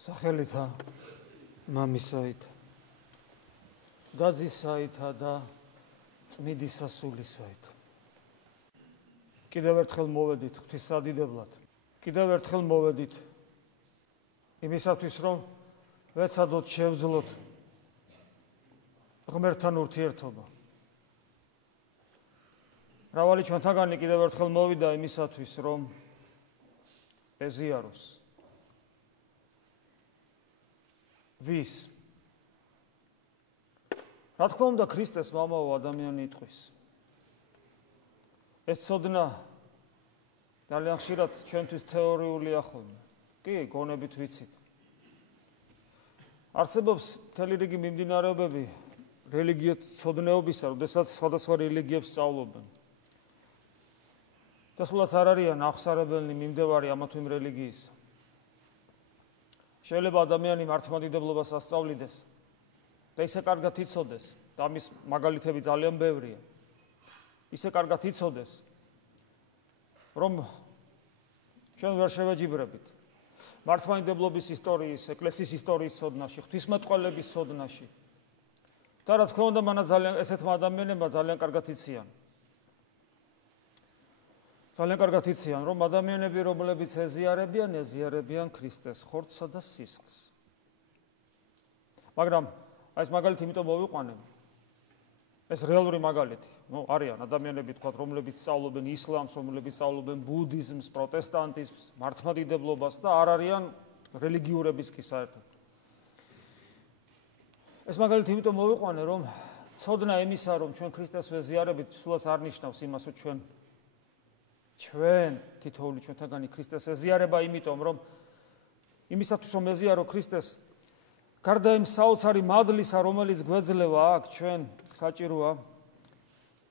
სახელითა მამისაით და ძისაითა და წმიდისა სულისაით. კიდევ ერთხელ მოვედით ღვთისადიდებლად. კიდევ ერთხელ მოვედით იმისათვის, რომ ვეცადოთ შევძლოთ ღმერთთან ურთიერთობა. მრავალი ჩვენთაგანი კიდევ ერთხელ მოვიდა იმისათვის, რომ ეზიაროს. ვის? რა თქმა უნდა, ქრისტეს მამაო ადამიანი იტყვის. ეს ცოდნა ძალიან ხშირად ჩვენთვის თეორიულია ხოლმე. კი, გონებით ვიცით. არსებობს მთელი რიგი მიმდინარეობები რელიგიით ცოდნეობისა, როდესაც სხვადასხვა რელიგიებს სწავლობენ. და სულაც არ არიან აღსარებელნი მიმდევარი ამა თუ იმ რელიგიის. შეიძლება ადამიანი მართლმადიდებლობას ასწავლიდეს და ისე კარგად იცოდეს, და ამის მაგალითები ძალიან ბევრია. ისე კარგად იცოდეს, რომ ჩვენ ვერ შევეჯიბრებით მართლმადიდებლობის ისტორიის, ეკლესიის ისტორიის ცოდნაში, ღვთისმეტყველების ცოდნაში. და რა თქმა უნდა, მანაც ესეთმა ადამიანებმა ძალიან კარგად იციან. ძალიან კარგად იციან, რომ ადამიანები, რომლებიც ეზიარებიან ქრისტეს ხორცსა და სისხლს. მაგრამ ეს მაგალითი იმიტომ მოვიყვანე. ეს რეალური მაგალითი. არიან ადამიანები, თქვათ, რომლებიც სწავლობენ ისლამს, რომლებიც სწავლობენ ბუდიზმს, პროტესტანტიზმს, მართლმადიდებლობას და არ არიან რელიგიურების კი საერთოდ. ეს მაგალითი იმიტომ მოვიყვანე, რომ ცოდნა იმისა, რომ ჩვენ ქრისტეს ვეზიარებით, სულაც არ ნიშნავს იმას, რომ ჩვენ თითოეული ჩვენთაგანი ქრისტეს ეზიარება, იმიტომ რომ იმისათვის რომ ეზიარო ქრისტეს, გარდა იმ საოცარი მადლისა, რომელიც გვეძლევა აქ, ჩვენ საჭიროა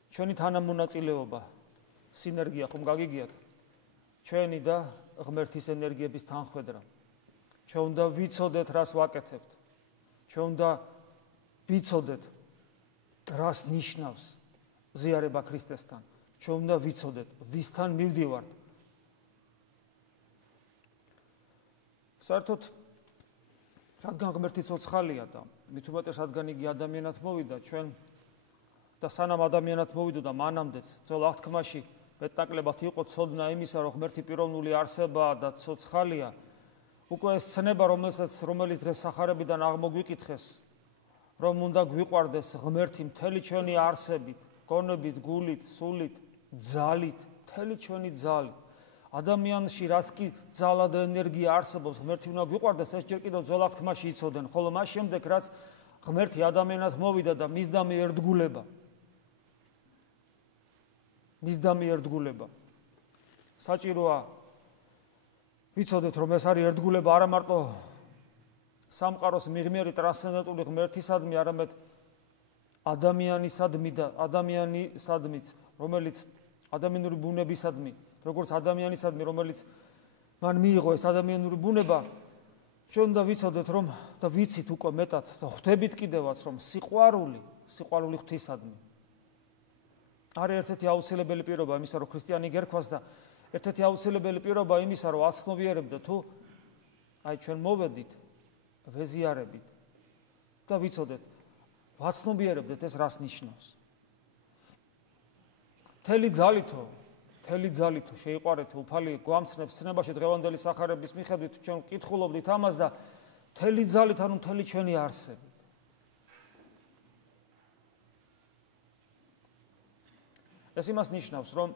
ჩვენი თანამონაწილეობა, სინერგია, ხომ გაგიგიათ? ჩვენი და ღმერთის ენერგიების თანხვედრა. ჩვენ უნდა ვიცოდეთ, რას ვაკეთებთ. ჩვენ უნდა ვიცოდეთ, რას ნიშნავს ზიარება ქრისტესთან. ჩვენ უნდა ვიცოდეთ, ვისთან მივდივართ. საერთოდ, რადგან ღმერთი ცოცხალია და მით უმეტეს რადგან იგი ადამიანად მოვიდა, ჩვენ და სანამ ადამიანად მოვიდოდა, მანამდეც ძველ აღთქმაში მეტნაკლებად იყო ცოდნა იმისა, რომ ღმერთი პიროვნული არსებაა და ცოცხალია. უკვე ეს ცნება, რომელიც დღეს სახარებიდან აღმოგვიკითხეს, რომ უნდა გვიყვარდეს ღმერთი მთელი ჩვენი არსებით, გონებით, გულით, სულით, ძალით, მთელი ჩვენი ძალით. ადამიანში რაც კი ძალა და ენერგია არსებობს, ღმერთი უნდა გვიყვარდეს, ეს ჯერ კიდევ ძველ აღთქმაში იცოდნენ, ხოლო მას შემდეგ, რაც ღმერთი ადამიანად მოვიდა და მისდამი ერთგულება. საჭიროა ვიცოდეთ, რომ ეს არის ერთგულება არა მარტო სამყაროს მიღმერი ტრანსცენდენტული ღმერთისადმი, არამედ ადამიანისადმიც, რომელიც ადამიანური ბუნებისადმი, როგორც ადამიანისადმი, რომელიც მან მიიღო ეს ადამიანური ბუნება, ჩვენ უნდა ვიცოდეთ, რომ და ვიცით უკვე მეტად და ხვდებით კიდევაც, რომ სიყვარული ღვთისადმი არის ერთ-ერთი აუცილებელი პირობა იმისა, რომ ქრისტიანი გერქვას და ერთ-ერთი აუცილებელი პირობა იმისა, რომ აცნობიერებდა თუ ჩვენ მოვედით, ვეზიარებით და ვიცოდეთ, ვაცნობიერებდეთ ეს რას ნიშნავს. მთელი ძალითო შეიყვარეთ უფალი გვამცნებს ცნებაში დღევანდელი სახარების მიხედვით ჩვენ ვკითხულობდით ამას და მთელი ძალით, ანუ მთელი ჩვენი არსებით. ეს იმას ნიშნავს, რომ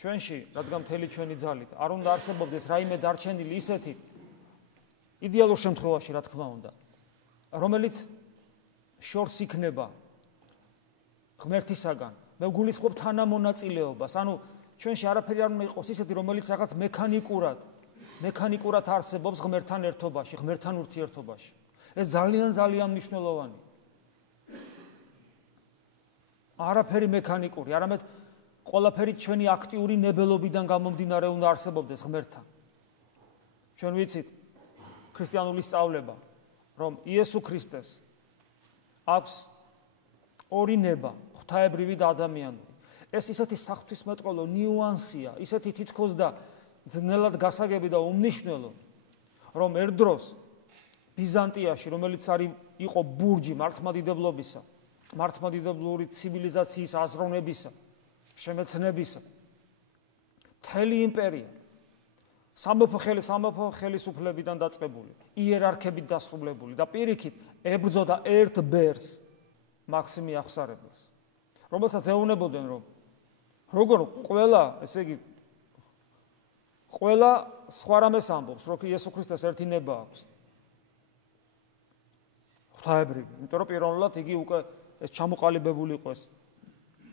ჩვენში, რადგან მთელი ჩვენი ძალით არ უნდა არსებობდეს რაიმე დარჩენილი ისეთი იდეალურ შემთხვევაში, რა თქმა უნდა, რომელიც შორს იქნება ღმერთისაგან. მე ვგულისხმობ თანამონაწილეობას. ანუ ჩვენში არაფერი არ უნდა იყოს ისეთი, რომელიც რაღაც მექანიკურად არსებობს ღმერთთან ერთობაში, ღმერთთან ურთიერთობაში. ეს ძალიან მნიშვნელოვანია. არაფერი მექანიკური, არამედ ყველაფერი ჩვენი აქტიური ნებელობიდან გამომდინარე უნდა არსებობდეს ღმერთთან. ჩვენ ვიცით ქრისტიანული სწავლება, რომ იესო ქრისტეს აქვს ორი ნება, ღვთაებრივი და ადამიანური. ეს ისეთი საღვთისმეტყველო ნიუანსია, ისეთი თითქოს და ძნელად გასაგები და უმნიშვნელო, რომ ერთ დროს ბიზანტიაში, რომელიც იყო ბურჯი მართლმადიდებლობისა, მართლმადიდებლური ცივილიზაციის აზროვნებისა, შემეცნებისა, მთელი იმპერია სამეფო ხელისუფლებიდან დაწყებული, იერარქებით დასრულებული და პირიქით ებრძოდა ერთ ბერს, მაქსიმი აღსარებელს, რომელსაც ეუბნებოდნენ, რომ როგორ ყველა, ესე იგი, ყველა სხვა რამეს ამბობს, რომ იესო ქრისტეს ერთი ნება აქვს. ღვთაებრივი, იმიტომ რომ პიროვნულად იგი უკვე ეს ჩამოყალიბებული იყო ეს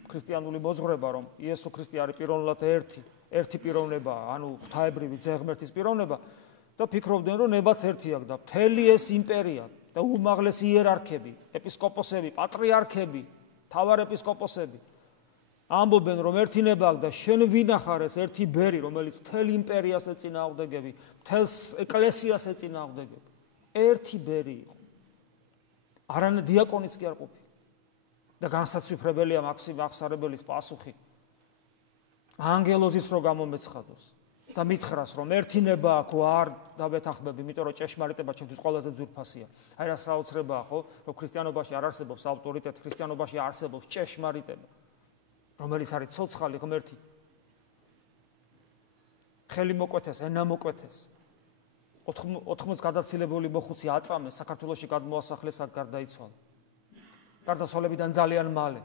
ქრისტიანული მოძღვრება, რომ იესო ქრისტე არის პიროვნულად ერთი პიროვნებაა, ანუ ღვთაებრივი ძეღმერთის პიროვნება და ფიქრობდნენ, რომ ნებაც ერთი აქვს და მთელი ეს იმპერია და უმაღლესი იერარქები, ეპისკოპოსები, პატრიარქები, მთავარეპისკოპოსები ამბობენ, რომ ერთი ნება აქვს და შენ ვინახარ ეს ერთი ბერი, რომელიც მთელ იმპერიას ეწინააღმდეგები, მთელს ეკლესიას ეწინააღმდეგები. ერთი ბერი იყო. არანა დიაკონიც კი არ ყოფილა. და განსაცვიფრებელია მაქსიმ აღსარებელის პასუხი. ანგელოზის რო გამომეცხადოს და მითხრას, რომ ერთი ნება აქვს, არ დავეთანხმები, იმიტომ რომ ჭეშმარიტება ჩემთვის ყველაზე ძვირფასია. აი რა საოცრებაა, ხო, რომ ქრისტიანობაში არ არსებობს ავტორიტეტი, ქრისტიანობაში არსებობს ჭეშმარიტება, რომელიც არის ცოცხალი ღმერთი. ხელი მოკვეთეს, ენა მოკვეთეს. 80 გადაცილებული მოხუცი აწამეს, საქართველოში გადმოასახლეს, აქ გარდაიცვალა. გარდაცვალებიდან ძალიან მალე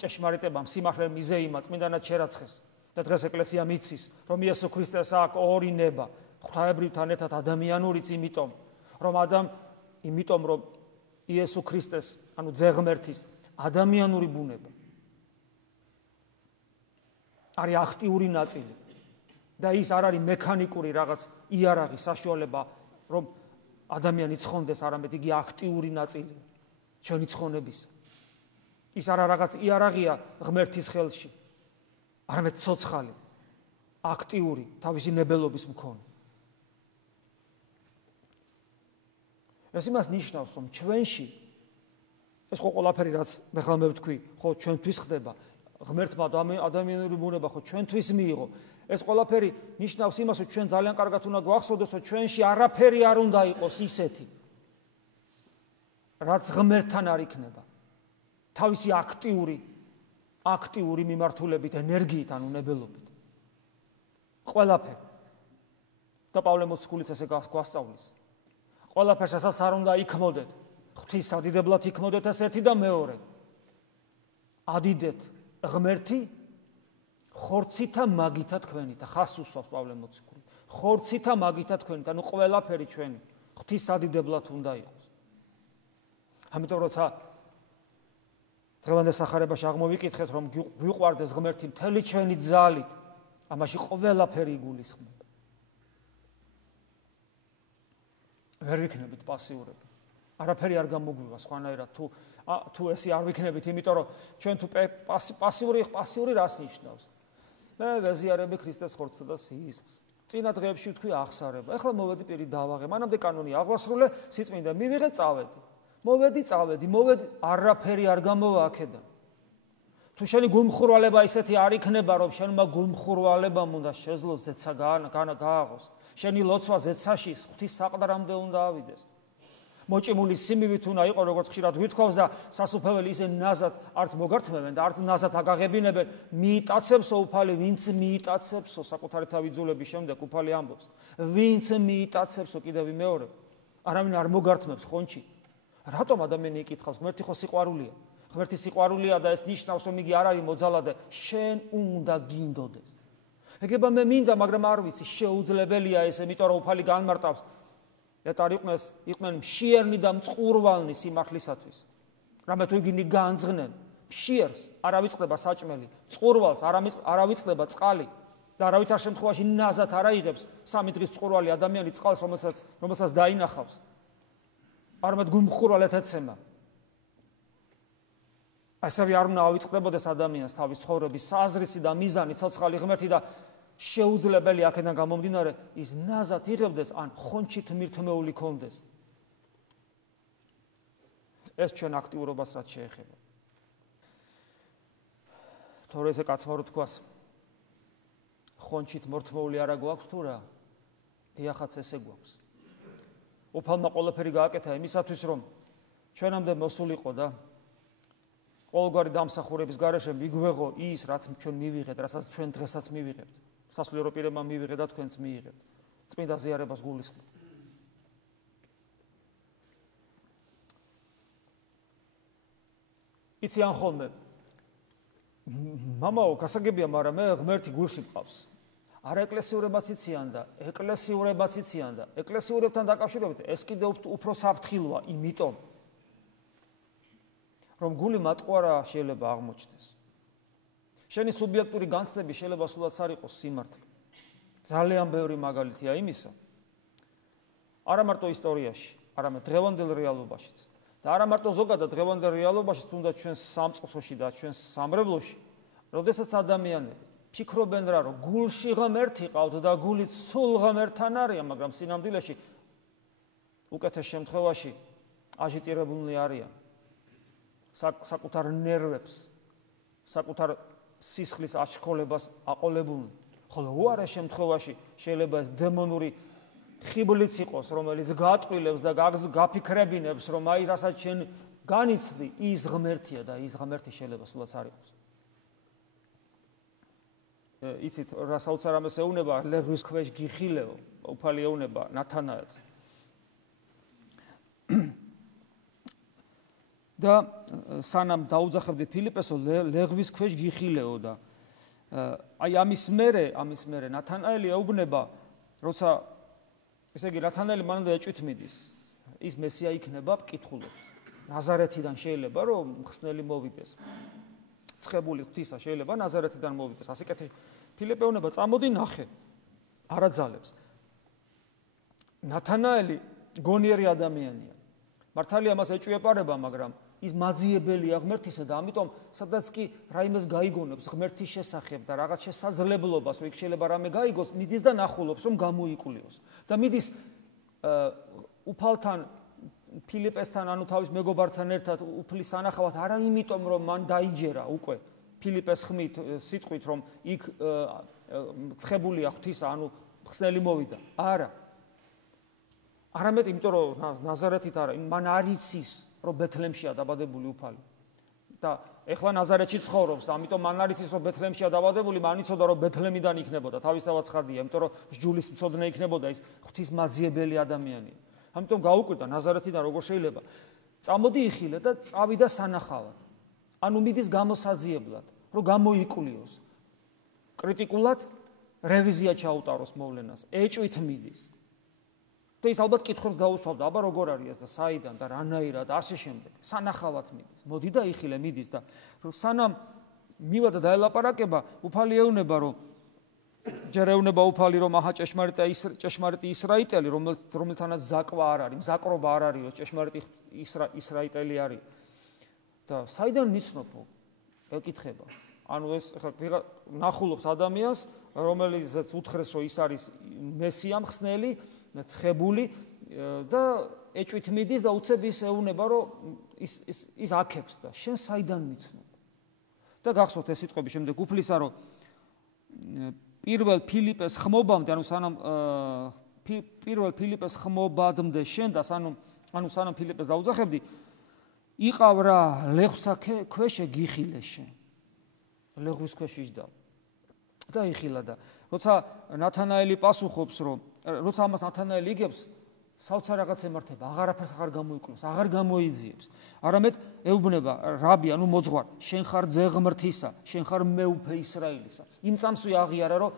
ჭეშმარიტებამ სიმართლე მიზეიმა წმინდანად შერაცხეს და დღეს ეკლესია მიცის, რომ იესო ქრისტეს აქვს ორი ნება, ღვთაებრივთან ერთად ადამიანურიც, იმიტომ რომ იესო ქრისტეს, ანუ ძეღმერთის ადამიანური ბუნება არის აქტიური ნაწილი და ის არ არის მექანიკური რაღაც იარაღი, საშუალება, რომ ადამიანი ცხონდეს, არამედ იგი აქტიური ნაწილია ჩვენი ცხონების. ის არა რაღაც იარაღია ღმერთის ხელში, არამედ ცოცხალი, აქტიური, თავისი ნებელობის მქონე. ეს იმას ნიშნავს, რომ ჩვენში ეს ყველაფერი, რაც მე ხალხი ვთქვი, ხო ჩვენთვის ხდება, ღმერთმა ადამიანური ბუნება ხო ჩვენთვის მიიღო. ეს ყველაფერი ნიშნავს იმას, რომ ჩვენ ძალიან კარგად უნდა გვახსოვდეს, რომ ჩვენში არაფერი არ უნდა იყოს ისეთი, რაც ღმერთთან არ იქნება. თავისი აქტიური მიმართულებით, ენერგიით, ანუ ნებელობით. ყველაფერი. და პავლე მოციქულიც ესე გვასწავლის. ყველაფერს ასაც არ უნდა იქმოდეთ. ღვთის სადიდებლად იქმოდეთ ეს ერთი და მეორე. ადიდეთ ღმერთი ხორცითა მაგითა თქვენით. ხას უსვავს პავლე მოციქული. ხორცითა მაგითა თქვენით, ანუ ყველაფერი ჩვენი ღვთის სადიდებლად უნდა იყოს. ამიტომ როცა დღევანდელ სახარებაში აღმოვიკითხეთ, რომ გვიყვარდეს ღმერთი მთელი ჩვენი ძალით, ამაში ყველაფერი იგულისხმება. ვერ ვიქნებით პასიურები. არაფერი არ გამოგვივა სხვანაირად თუ ესე არ ვიქნებით, იმიტომ რომ ჩვენ თუ პასიური რას ნიშნავს? მე ვეზიარები ქრისტეს ხორცსა და სისხლს. წინა დღეებში ვთქვი აღსარება. ეხლა მოვედი პირი დავაღე, მანამდე კანონი აღვასრულე, სიწმინდა მივიღე, წავედი. მოვედი, არაფერი არ გამოვა აქედან. თუ შენი გულმხურვალება ისეთი არ იქნება, რომ შენმა გულმხურვალებამ უნდა შეძლოს ზეცა გააღოს, შენი ლოცვა ზეცაში ღვთის საყდრამდე უნდა ავიდეს. მოჭიმული სიმივით უნდა იყო, როგორც ხშირად ვითქვავს და სასუფეველი ისე ნაზად არც მოგართმევენ და არც ნაზად აგაღებინებენ, მიიტაცებსო უფალი, ვინც მიიტაცებსო, საკუთარი თავი ძულების შემდეგ უფალი ამბობს, ვინც მიიტაცებსო, კიდევ მეორე, არავინ არ მოგართმევს ხონჩი. რატომ ადამიანი იკითხავს, ღმერთი ხო სიყვარულია? ღმერთი სიყვარულია და ეს ნიშნავს, რომ იგი არ არის მოძალადე, შენ უნდა გინდოდეს. ეგება მე მინდა, მაგრამ არ ვიცი, შეუძლებელია ეს, იმიტომ რომ უფალი განმარტავს, ერთ არ იყვნენ მშიერნი და მწყურვალნი სიმართლისათვის. რამე თუ იგინი განძღნენ, მშიერს არ ავიწყდება საჭმელი, მწყურვალს არ ავიწყდება წყალი და არავითარ შემთხვევაში ნაზად არ აიღებს 3 დღის მწყურვალი ადამიანი წყალს, რომელსაც დაინახავს. არამედ გულმხურვალეთ ეცემა. ასევე არ უნდა ავიწყდებოდეს ადამიანს თავის ცხოვრების საზრისი და მიზანი, ცოცხალი ღმერთი და შეუძლებელი აქედან გამომდინარე ის ნაზად იღებდეს ან ხონჩით მირთმეული კონდეს. ეს ჩვენ აქტიურობას რაც შეეხება. თორე ესე კაცმა რო თქვას ხონჩით მორთმეული არა გვაქვს თუ რა? დიახაც ესე გვაქვს. უფალმა ყველაფერი გააკეთა იმისათვის, რომ ჩვენამდე მოსულიყო და ყოველგვარი დამსახურების გარეშე მიგვეღო ის, რაც ჩვენ მივიღეთ, რასაც ჩვენ დღესაც მივიღებთ. სასულიერო პირებმა მივიღეთ და თქვენც მიიღებთ. წმინდა ზიარებას გულისხმობ. იციან ხოლმე მამაო, გასაგებია, მაგრამ მე ღმერთი გულში მყავს. არა ეკლესიურებაც იციან და ეკლესიურებაც იციან და ეკლესიურებთან დაკავშირებით ეს კიდევ უფრო საფრთხილოა, იმიტომ რომ გული მატყუარა შეიძლება აღმოჩნდეს. შენი სუბიექტური განცდები შეიძლება სულაც არ იყოს სიმართლე. ძალიან ბევრი მაგალითია იმისა. არა მარტო ისტორიაში, არამედ დღევანდელ რეალობაშიც. და არა მარტო ზოგადად დღევანდელ რეალობაში, თუნდაც ჩვენს სამწყსოში და ჩვენს სამრევლოში, როდესაც ადამიანები ფიქრობენ რა, რომ გულში ღმერთი ყავთ და გულით სულ ღმერთთან არიან, მაგრამ სინამდვილეში უკეთეს შემთხვევაში აჟიტირებულნი არიან. საკუთარ ნერვებს, საკუთარ სისხლის აჩქოლებას აყოლებულნი. ხოლო უარეს შემთხვევაში შეიძლება ეს დემონური ხიბლიც იყოს, რომელიც გატყილებს და გაფიქრებინებს, რომ აი რასაც შენ განიცდი, ის ღმერთია და ის ღმერთი შეიძლება სულაც არ იყოს. იცით, რა საოცარ ამას ეუნება, ლეღვის ქვეშ გიხილეო, უფალი ეუნება ნათანაელს. და სანამ დაუძახებდი ფილიპესო, ლეღვის ქვეშ გიხილეო და აი ამის მერე ნათანაელი ეუბნება, როცა ესე იგი ნათანაელი მანამდე ეჭვით მიდის, ის მესია იქნება, მკითხულობს. ნაზარეთიდან შეიძლება რომ მხსნელი მოვიდეს. ცხებული ღვთისა შეიძლება ნაზარეთიდან მოვიდეს. ასიკეთე ფილიპე ეუბნება, წამოდი ნახე. არაძალებს. ნათანაელი გონიერი ადამიანია. მართალია მას ეჭვი ეპარება, მაგრამ ის მაძიებელია ღმერთისა და ამიტომ სადაც კი რაიმეს გაიგონებს ღმერთის შესახებ და რაღაც შესაძლებლობას, რომ იქ შეიძლება რამე გაიგოს, მიდის და ნახულობს, რომ გამოიკულიოს. და მიდის უფალთან, ფილიპესთან, ანუ თავის მეგობართან ერთად უფლის სანახავად, არა იმიტომ, რომ მან დაიჯერა უკვე ფილიპეს ხმით, სიტყვით, რომ იქ ცხებულია ღვთისა, ანუ მხსნელი მოვიდა. არა. არამედ იმიტომ, რომ ნაზარეთით არა, მან არ იცის, რომ ბეთლემშია დაბადებული უფალი. და ეხლა ნაზარეთში ცხოვრობს, ამიტომ მან არ იცის, რომ ბეთლემშია დაბადებული, მან იცოდა, რომ ბეთლემიდან იქნებოდა, თავისთავად ცხადია, იმიტომ რომ სჯულის მცოდნე იქნებოდა, ის ღვთის მაძიებელი ადამიანია. ამიტომ გაუკვირდა ნაზარეთიდან როგორ შეიძლება. წამოდი იხილე და წავიდა სანახავად. ანუ მიდის გამოსაძიებლად, რომ გამოიკულიოს. კრიტიკულად რევიზია ჩაუტაროს მოვლენას, ეჭვით მიდის. და ის ალბათ კითხვებს დაუსვავდა, აბა როგორ არის ეს და საიდან და რანაირად და ასე შემდეგ. სანახავად მიდის. მოდი და იხილე მიდის და სანამ მივა და დაელაპარაკება, უფალი ეუბნება, რომ ჯერ ეუბნება უფალი, რომ აჰა ჭეშმარიტი ისრაიტელი, რომელთანაც ზაკვა არ არის, მზაკრობა არ არისო, ჭეშმარიტი ისრაიტელი არის. და საიდან მიცნობო? ეკითხება. ანუ ეს ხა ნახულობს ადამიანს, რომელიცაც უთხრეს, რომ ის არის მესია მხსნელი, ცხებული და ეჭვით მიდის და უცებ ის ეუბნება, რომ ის აქებს და შენ საიდან მიცნობ? და გახსოვთ ეს სიტყვები შემდეგ უფლისა, რომ პირველ ფილიპეს ხმობამდე, ანუ სანამ პირველ ფილიპეს ხმობამდე შენ და ანუ სანამ ფილიპეს დაუძახებდი, იყავ რა ლეღვსა ქვეშე გიხილე შენ. ლეღვის ქვეშ იჯდა. და იხილა და როცა ნათანაელი პასუხობს, რომ როცა ამას ნათანაელი იგებს, საოცარ რაღაც ემართება, აღარაფერს აღარ გამოიკვლევს, აღარ გამოიძიებს. არამედ ეუბნება, რაბი, ანუ მოძღვარ, შენ ხარ ძე ღმრთისა, შენ ხარ მეუფე ისრაელისა. იმ წამსვე აღიარა, რომ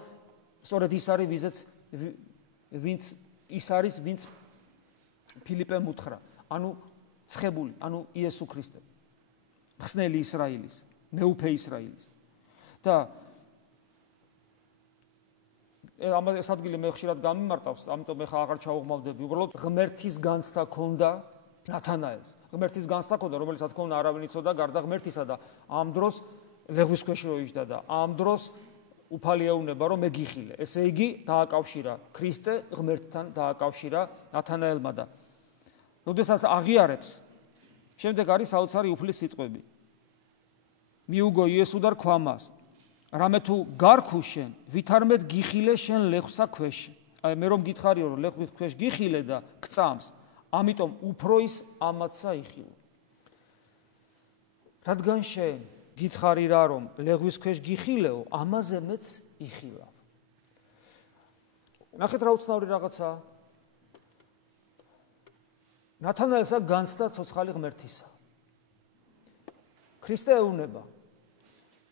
სწორედ ის არის, ვინც ფილიპემ უთხრა, ანუ ცხებული, ანუ იესო ქრისტე. მხსნელი ისრაელის, მეუფე ისრაელის. და ეს ადგილი მე ხშირად გამიმარტავს, ამიტომ მე ხა აღარ ჩაუღმავდები. უბრალოდ ღმერთის განცდა ქონდა ნათანაელს. ღმერთის განცდა ქონდა, რომელიც თქო უნდა არავინ იცოდა გარდა ღმერთისა და ამ დროს ლეღვის ქვეშ როიჯდა და ამ დროს უფალი ეუბნება, რომ მე გიხილე. ესე იგი დააკავშირა ქრისტე ღმერთთან დააკავშირა ნათანაელმა და როდესაც აღიარებს, შემდეგ არის საოცარი უფლის სიტყვები. მიუგო იესო და რქვა მას. რამე თუ გარქუ შენ, ვითარმედ გიხილე შენ ლეღვსა ქვეშ. აი მე რომ გითხარიო, რომ ლეღვის ქვეშ გიხილე და გწამს, ამიტომ უფრო ის ამაცა იხილა. რადგან შენ გითხარი რა რომ ლეღვის ქვეშ გიხილეო, ამაზე მეც იხილავ. ნახეთ რა უცნაური რაღაცაა. ნათანაელსა განცდა ცოცხალი ღმერთისა. ქრისტე ეუბნება,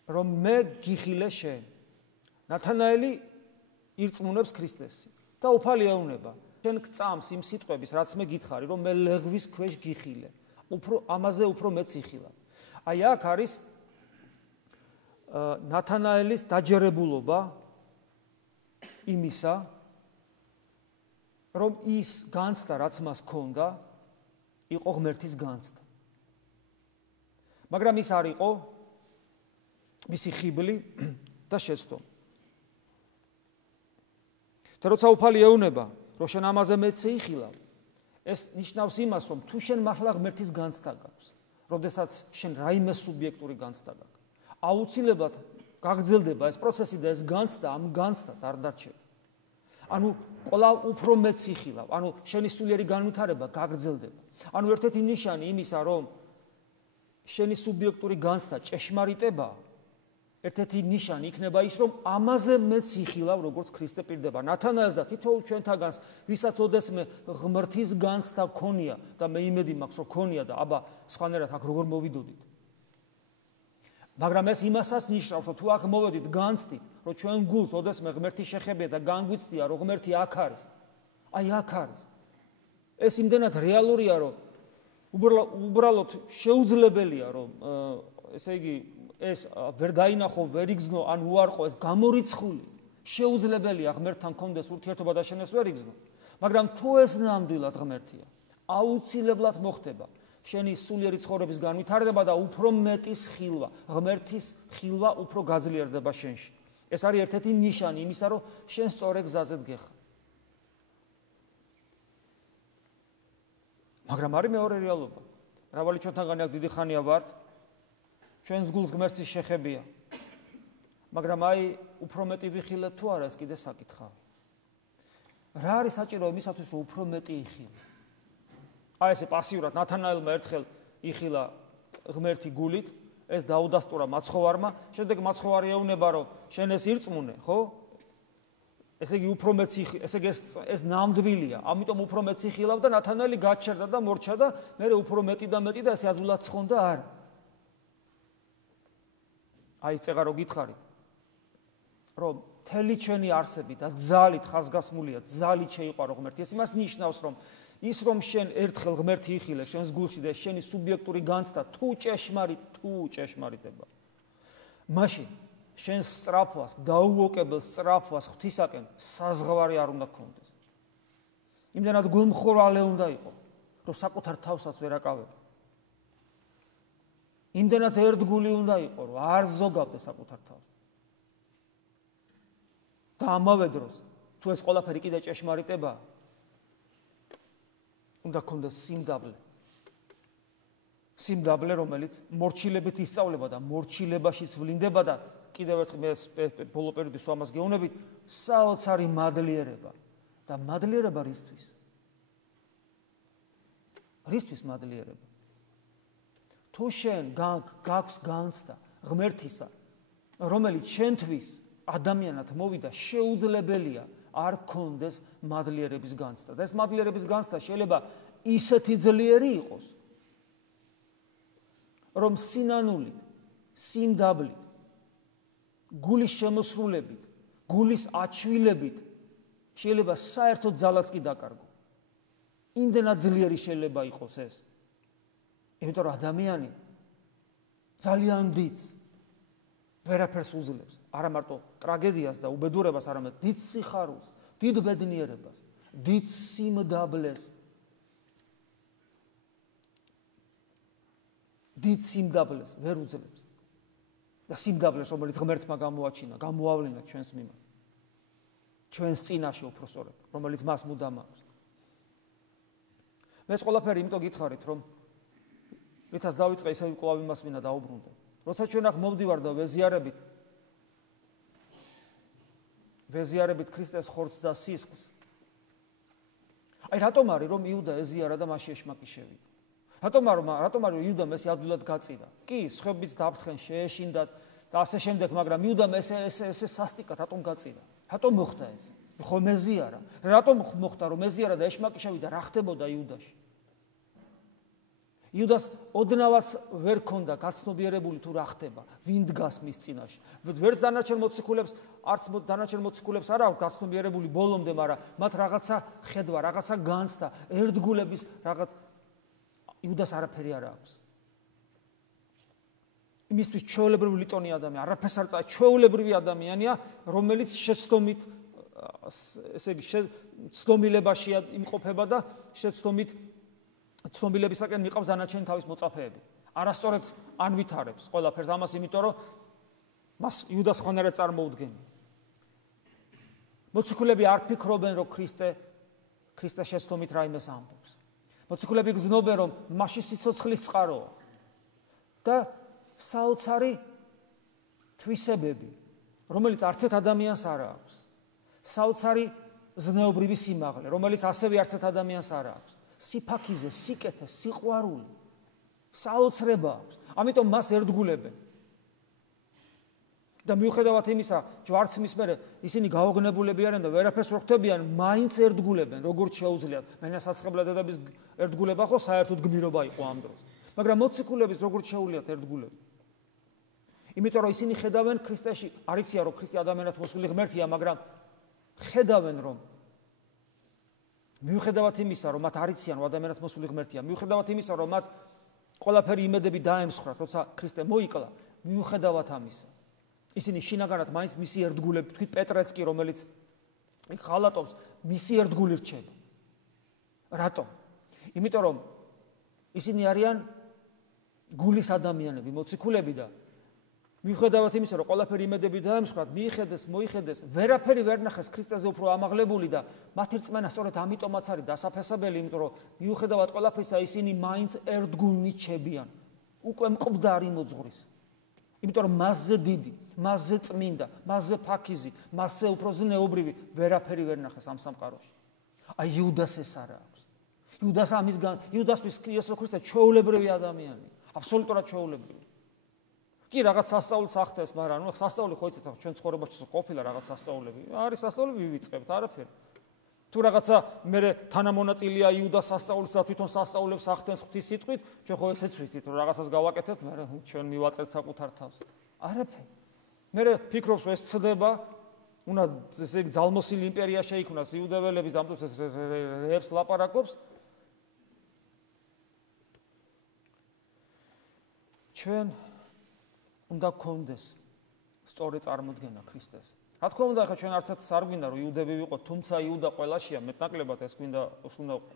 რომ მე გიხილე შენ. ნათანაელი ირწმუნებს ქრისტეს და უფალი ეუბნება, შენ გწამს იმ სიტყვების, რაც მე გითხარი, რომ მე ლეღვის ქვეშ გიხილე. ამაზე უფრო მეც იხილავ. აი აქ არის ნათანაელის დაჯერებულობა იმისა, რომ ის განცდა, რაც მას ჰქონდა, იყო ღმერთის განცდა. მაგრამ ის არ იყო მისი ხიბლი და შეცდომა. და როცა უფალი ეუბნება, რომ შენ ამაზე მეც იხილავ, ეს ნიშნავს იმას, რომ თუ შენ მართლა ღმერთის განცდა გაქვს, როდესაც შენ რაიმე სუბიექტური განცდა გაქვს, აუცილებლად გაგრძელდება ეს პროცესი და ეს განცდა ამ განცდად არ დარჩება. ანუ კვლავ უფრო მეც იხილავ, ანუ შენი სულიერი განვითარება გაგრძელდება. ანუ ერთ-ერთი ნიშანი იმისა, რომ შენი სუბიექტური განცდა ჭეშმარიტება, ერთ-ერთი ნიშანი იქნება ის, რომ ამაზე მეც იხილავ, როგორც ქრისტე პირდება. ნათანაელს და თითოეულ ჩვენთაგანს, ვისაც ოდესმე ღმერთის განცდა ქონია და მე იმედი მაქვს, რომ ქონია და აბა სხვანაირად აქ როგორ მოვიდოდით. მაგრამ ეს იმასაც ნიშნავს, რომ თუ აქ მოვედით განცდით, რომ ჩვენ გულს ოდესმე ღმერთი შეხებია და განგვიცდია, რომ ღმერთი აქ არის. აი აქ არის. ეს იმდენად რეალურია, რომ უბრალოდ შეუძლებელია, რომ ესე იგი ეს ვერ დაინახო, ვერ იგზნო, ან უარყო, ეს გამორიცხული. შეუძლებელია ღმერთთან გქონდეს ურთიერთობა და შენ ეს ვერ იგზნო. მაგრამ თუ ეს ნამდვილად ღმერთია, აუცილებლად მოხდება შენი სულიერი ცხოვრების განვითარება და უფრო მეტის ხილვა, ღმერთის ხილვა უფრო გაძლიერდება შენში. ეს არის ერთ-ერთი ნიშანი იმისა, რომ შენ სწორ გზაზე დგეხარ. მაგრამ არის მეორე რეალობა. მრავალი ჩვენთაგანი აქ დიდი ხანია ვართ, ჩვენს გულს ღმერთის შეხებია. მაგრამ აი უფრო მეტი ვიხილეთ თუ არა, ეს კიდე საკითხია. რა არის საჭირო იმისათვის, რომ უფრო მეტი იხილო? აი ესე პასიურად ნათანაელმა ერთხელ იხილა ღმერთი გულით, ეს დაუდასტურა მაცხოვარმა, შემდეგ მაცხოვარი ეუბნება, რომ შენ ეს ირწმუნე, ხო? ესე იგი უფრო მეც ესე იგი ეს ნამდვილია, ამიტომ უფრო მეც იხილავ და ნათანაელი გაჩერდა და მორჩა და მე უფრო მეტი და მეტი და ესე ადვილად ცხონდა არა. აი ეს წეღარო გითხარით, რომ მთელი ჩვენი არსები და ძალით ხაზგასმულია, ძალით შეიყვარო ღმერთი. ეს იმას ნიშნავს, რომ ის რომ შენ ერთხელ ღმერთი იხილე შენს გულში და შენი სუბიექტური განცდა თუ ჭეშმარიტება, მაშინ შენს სწრაფვას, დაუოკებელ სწრაფვას ღვთისაკენ საზღვარი არ უნდა გქონდეს. იმდენად გულმხურვალე უნდა იყო, რომ საკუთარ თავსაც ვერ აკავებ. იმდენად ერთგული უნდა იყო, რომ არ ზოგავდე საკუთარ თავს. და ამავე დროს, თუ ეს ყველაფერი კიდე ჭეშმარიტებაა, უნდა გქონდეს სიმდაბლე. სიმდაბლე, რომელიც მორჩილებით ისწავლება და მორჩილებაშიც ვლინდება და კიდევ ერთხელ მე ბოლო პერიოდის ამას გეუბნებით, საოცარი მადლიერება. და მადლიერება რისთვის? რისთვის მადლიერება? თუ შენ გაქვს განცდა ღმერთისა, რომელიც შენთვის ადამიანად მოვიდა, შეუძლებელია არ გქონდეს მადლიერების განცდა. და ეს მადლიერების განცდა შეიძლება ისეთი ძლიერი იყოს, რომ სინანულით, სიმდაბლით, გულის შემოსრულებით, გულის აჩვილებით შეიძლება საერთოდ ძალაც კი დაკარგო. იმდენად ძლიერი შეიძლება იყოს ეს. იმიტომ რომ ადამიანი ძალიან დიდს ვერაფერს უძლებს, არა მარტო ტრაგედიას და უბედურებას, არამედ დიდ სიხარულს, დიდ ბედნიერებას, დიდ სიმდაბლეს. დიდ სიმდაბლეს ვერ უძლებს. და სიმდაბლეს, რომელიც ღმერთმა გამოაჩინა, გამოავლინა ჩვენს მიმართ. ჩვენს წინაშე უფრო სწორედ, რომელიც მას მუდამ აქვს. მე ეს ყველაფერი იმიტომ გითხარით, რომ რითაც დავიწყე, ისე კვლავ იმას მინდა დაუბრუნდე. როცა ჩვენ აქ მოვდივარ და ვეზიარებით ქრისტეს ხორცს და სისხლს, აი რატომ არის რომ იუდა ეზიარა და მასში ეშმაკი შევიდა? რატომ არის იუდამ ეს ადვილად გაწირა? კი, სხვებიც დაფრთხენ, შეეშინდათ და ასე შემდეგ, მაგრამ იუდამ ეს სასტიკად რატომ გაწირა? რატომ მოხდა ეს? ხო მეზიარა. რატომ მოხდა რომ ეზიარა და ეშმაკი შევიდა? რა ხდებოდა იუდაში? იუდას ოდნავაც ვერ ქონდა გაცნობიერებული თუ რა ხდება, ვინ დგას მის წინაშე. ვერც დანარჩენ მოციქულებს, არც დანარჩენ მოციქულებს არ აქვს გაცნობიერებული ბოლომდე, მაგრამ მათ რაღაცა ხედვა, რაღაცა განცდა, ერთგულების რაღაც იუდას არაფერი არ აქვს. იმისთვის ჩვეულებრივი ლიტონი ადამიანი, არაფერს არ წავა, ჩვეულებრივი ადამიანია, რომელიც შეცდომით ესე იგი ცდომილებაში იმყოფება და შეცდომით ცნობილებისაკენ მიყავს დანარჩენი თავის მოწაფეები. არასწორად ანვითარებს ყველაფერს ამას, იმიტომ რომ მას იუდას ხონერად წარმოუდგენია. მოციქულები არ ფიქრობენ, რომ ქრისტე შეცდომით რაიმეს ამბობს. მოციქულები გრძნობენ, რომ მასში სიცოცხლის წყაროა და საოცარი თვისებები, რომელიც არც ერთ ადამიანს არ აქვს. საოცარი ზნეობრივი სიმაღლე, რომელიც ასევე არც ერთ ადამიანს არ აქვს. სიფაქიზე, სიკეთე, სიყვარული, საოცრება აქვს. ამიტომ მას ერთგულებენ. და მიუხედავად იმისა, ჯვარცმის მერე ისინი გაოგნებულები არიან და ვერაფერს ვერ ხვდებიან, მაინც ერთგულებენ, როგორც შეუძლიათ. მენასაცხებლად დედების ერთგულება ხო საერთოდ გმირობა იყო ამ დროს. მაგრამ მოციქულების როგორც შეუძლიათ ერთგულებენ. იმიტომ რომ ისინი ხედავენ ქრისტეში, არ იციან რომ ქრისტე ადამიანად მოსული ღმერთია, მაგრამ ხედავენ რომ მიუხედავად იმისა, რომ მათ არ იციან რომ ადამიანად მოსული ღმერთია, მიუხედავად იმისა, რომ მათ ყველაფერი იმედები დაემსხრათ, როცა ქრისტე მოიკლა, მიუხედავად ამისა, ისინი შინაგანად მაინც მისი ერთგულები, თქვით პეტრეც კი, რომელიც ხალატობს, მისი ერთგული რჩება. რატომ? იმიტომ რომ ისინი არიან გულის ადამიანები, მოციქულები და მიუხედავად იმისა, რომ ყველაფერი იმედები დაემსხრათ, მოიხედეს, ვერაფერი ვერ ნახეს ქრისტეზე უფრო ამაღლებული და მათი რწმენა სწორედ ამიტომაც არის დასაფესებელი, იმიტომ რომ მიუხედავად ყველაფრისა, ისინი მაინც ერთგულნი რჩებიან, უკვე მკვდარი მოძღვრის. იმიტომ რომ მასზე დიდი, მასზე წმინდა, მასზე ფაქიზი, მასზე უფრო ზნეობრივი ვერაფერი ვერ ნახეს ამ სამყაროში. აი იუდას ეს არა აქვს. იუდასთვის იესო ქრისტე ჩვეულებრივი ადამიანია, აბსოლუტურად ჩვეულებრივი. კი რაღაც სასწაულს ახდენს, მაგრამ ნუ სასწაული ხო იცით, ჩვენ ცხოვრებაში ყოფილა რაღაც სასწაულები. არის სასწაულები ვივიწყებთ, არაფერი. თუ რაღაცა მე თანამონაწილეა იუდას სასწაულს და თვითონ სასწაულებს ახდენს ღვთის სიტყვით, ჩვენ ხო ესეც ვიცით, რომ რაღაცას გავაკეთებთ, მაგრამ ჩვენ მივაწერთ საკუთარ თავს. არაფერი. მე ფიქრობს, რომ ეს ცდება, უნდა ესე იგი ძალმოსილი იმპერია შეიქმნას იუდეველების და ამ დროს ეს რეებს ლაპარაკობს. ჩვენ უნდა გქონდეს სწორი წარმოდგენა ქრისტეს. რა თქმა უნდა, ახლა ჩვენ არცაც არ გვინდა რომ იუდები ვიყოთ, თუმცა იუდა ყველაშია, მეტნაკლებად ეს გვინდა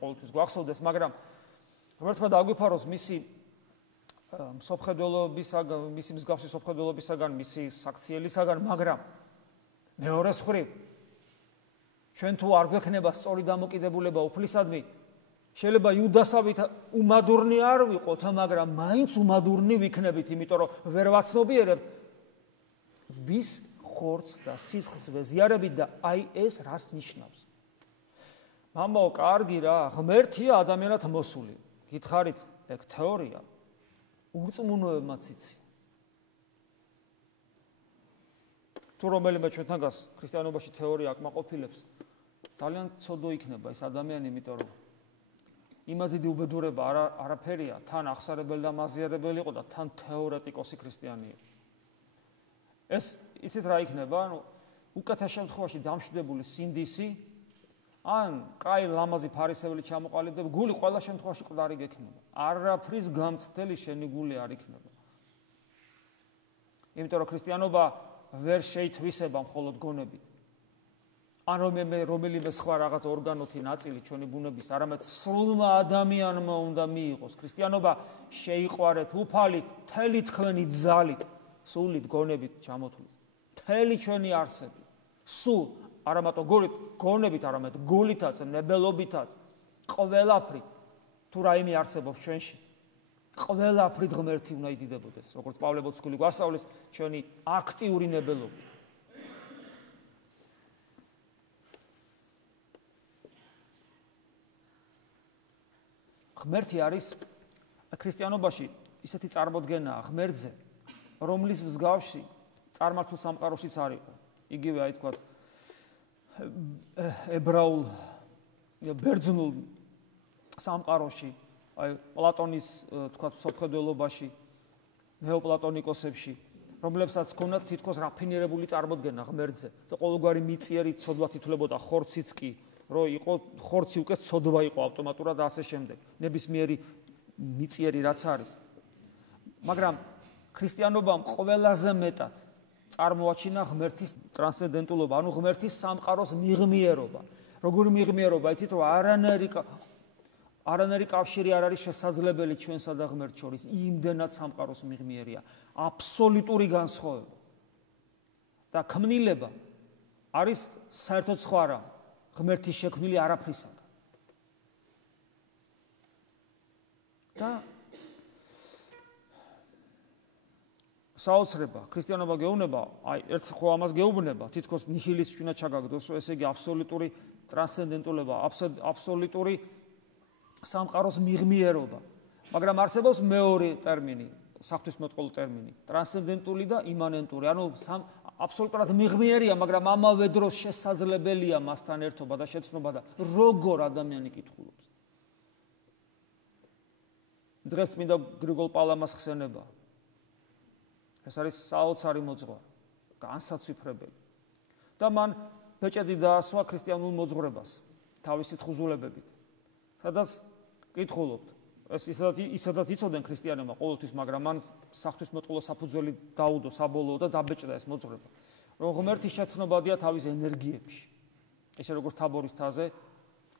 ყოველთვის გვახსოვდეს, მაგრამ ღმერთმა დაგვიფაროს მისი მსოფლმხედველობისაგან, მისი მსგავსი მსოფლმხედველობისაგან, მისი საქციელისაგან, მაგრამ მეორე მხრივ ჩვენ თუ არ გვექნება სწორი დამოკიდებულება უფლისადმი, შეიძლება იუდასავით უმადურნი არ ვიყოთ, მაგრამ მაინც უმადურნი ვიქნებით, იმიტომ რომ ვერ ვაცნობიერებ ვის ხორცს და სისხლს ვეზიარებით და აი ეს რას ნიშნავს. მამაო, კარგი რა, ღმერთია ადამიანად მოსული. გითხარით, ეგ თეორია. ურწმუნოებმაც იციან. თუ რომელიმე ჩვენთანგას ქრისტიანობაში თეორია აკმაყოფილებს, ძალიან ცოდო იქნება ეს ადამიანი, იმიტომ რომ იმაზე დიდი უბედურება არაფერია, თან აღსარებელი და მაზიარებელი იყო და თან თეორეტიკოსი ქრისტიანი იყო. ეს იცით რა იქნება, ანუ უკეთეს შემთხვევაში დამშვიდებული სინდისი, ან კაი ლამაზი ფარისეველი ჩამოყალიბდება, გული ყველა შემთხვევაში მკვდარი გექნება. არაფრის გამცდელი შენი გული არ იქნება. იმიტომ რომ ქრისტიანობა ვერ შეითვისება მხოლოდ გონებით. ან რომელიმე სხვა რაღაც ორგანოთი ნაწილი ჩვენი ბუნების, არამედ სრულმა ადამიანმა უნდა მიიღოს. ქრისტიანობა შეიყვარეთ უფალი მთელი თქვენი ძალით, სულით, გონებით ჩამოთვლით. მთელი ჩვენი არსებით. სულ არა მარტო გონებით, არამედ გულითაც, ნებელობითაც, ყველაფრით თუ რაიმე არსებობს ჩვენში. ყველაფრით ღმერთი უნდა იდიდებოდეს, როგორც პავლე მოციქული გვასწავლის, ჩვენი აქტიური ნებელობით. ღმერთი არის ქრისტიანობაში ისეთი წარმოდგენაა ღმერთზე, რომლის მსგავსი წარმართულ სამყაროშიც არ იყო. იგივე აი თქვა ებრაულ ბერძნულ სამყაროში, აი პლატონის თქვა სოფხედველობაში, ნეოპლატონიკოსებში, რომლებსაც ჰქონდათ თითქოს რაფინირებული წარმოდგენა ღმერთზე. ყოველგვარი მიწიერი ცოდვა თითლებოდა, ხორციც კი, რომ იყო ხორცი უკვე ცოდვა იყო ავტომატურად და ასე შემდეგ. ნებისმიერი მიწიერი რაც არის. მაგრამ ქრისტიანობამ ყველაზე მეტად წარმოაჩინა ღმერთის ტრანსცენდენტულობა, ანუ ღმერთის სამყაროს მიღმიერობა. როგორი მიღმიერობა, იცით რომ არანაირი კავშირი არ არის შესაძლებელი ჩვენსა და ღმერთს შორის, იმდენად სამყაროს მიღმიერია, აბსოლუტური განსხვავება. და ქმნილება არის საერთოდ სხვა რამ, ღმერთის შექმნილი არაფრისაგან. და საოცრება, ქრისტიანობა გეუბნება, აი ერთ ხო ამას გეუბნება, თითქოს ნიჰილიზმს უნდა ჩაგაგდოს, რომ ესე იგი აბსოლუტური ტრანსცენდენტულობა, აბსოლუტური სამყაროს მიღმიერობა. მაგრამ არსებობს მეორე ტერმინი, საღვთისმეტყველო ტერმინი, ტრანსცენდენტული და იმანენტური. ანუ აბსოლუტურად მიღმიერია, მაგრამ ამავე დროს შესაძლებელია მასთან ერთობა და შეცნობა და როგორ ადამიანი კითხულობს. დღეს წმინდა გრიგოლ პალამას ხსენება. ეს არის საოცარი მოძღვარი, განსაცვიფრებელი. და მან ბეჭედი დაასვა ქრისტიანულ მოძღვრებას თავისი თხუზულებებით. სადაც კითხულობთ, ეს ისედაც იცოდნენ ქრისტიანებმა ყოველთვის, მაგრამ მან საღვთისმეტყველო საფუძველი დაუდო საბოლოო და დაბეჭდა ეს მოძღვრება, რომ ღმერთის შეცნობადია თავის ენერგიებში. ესე როგორც თაბორის თაზე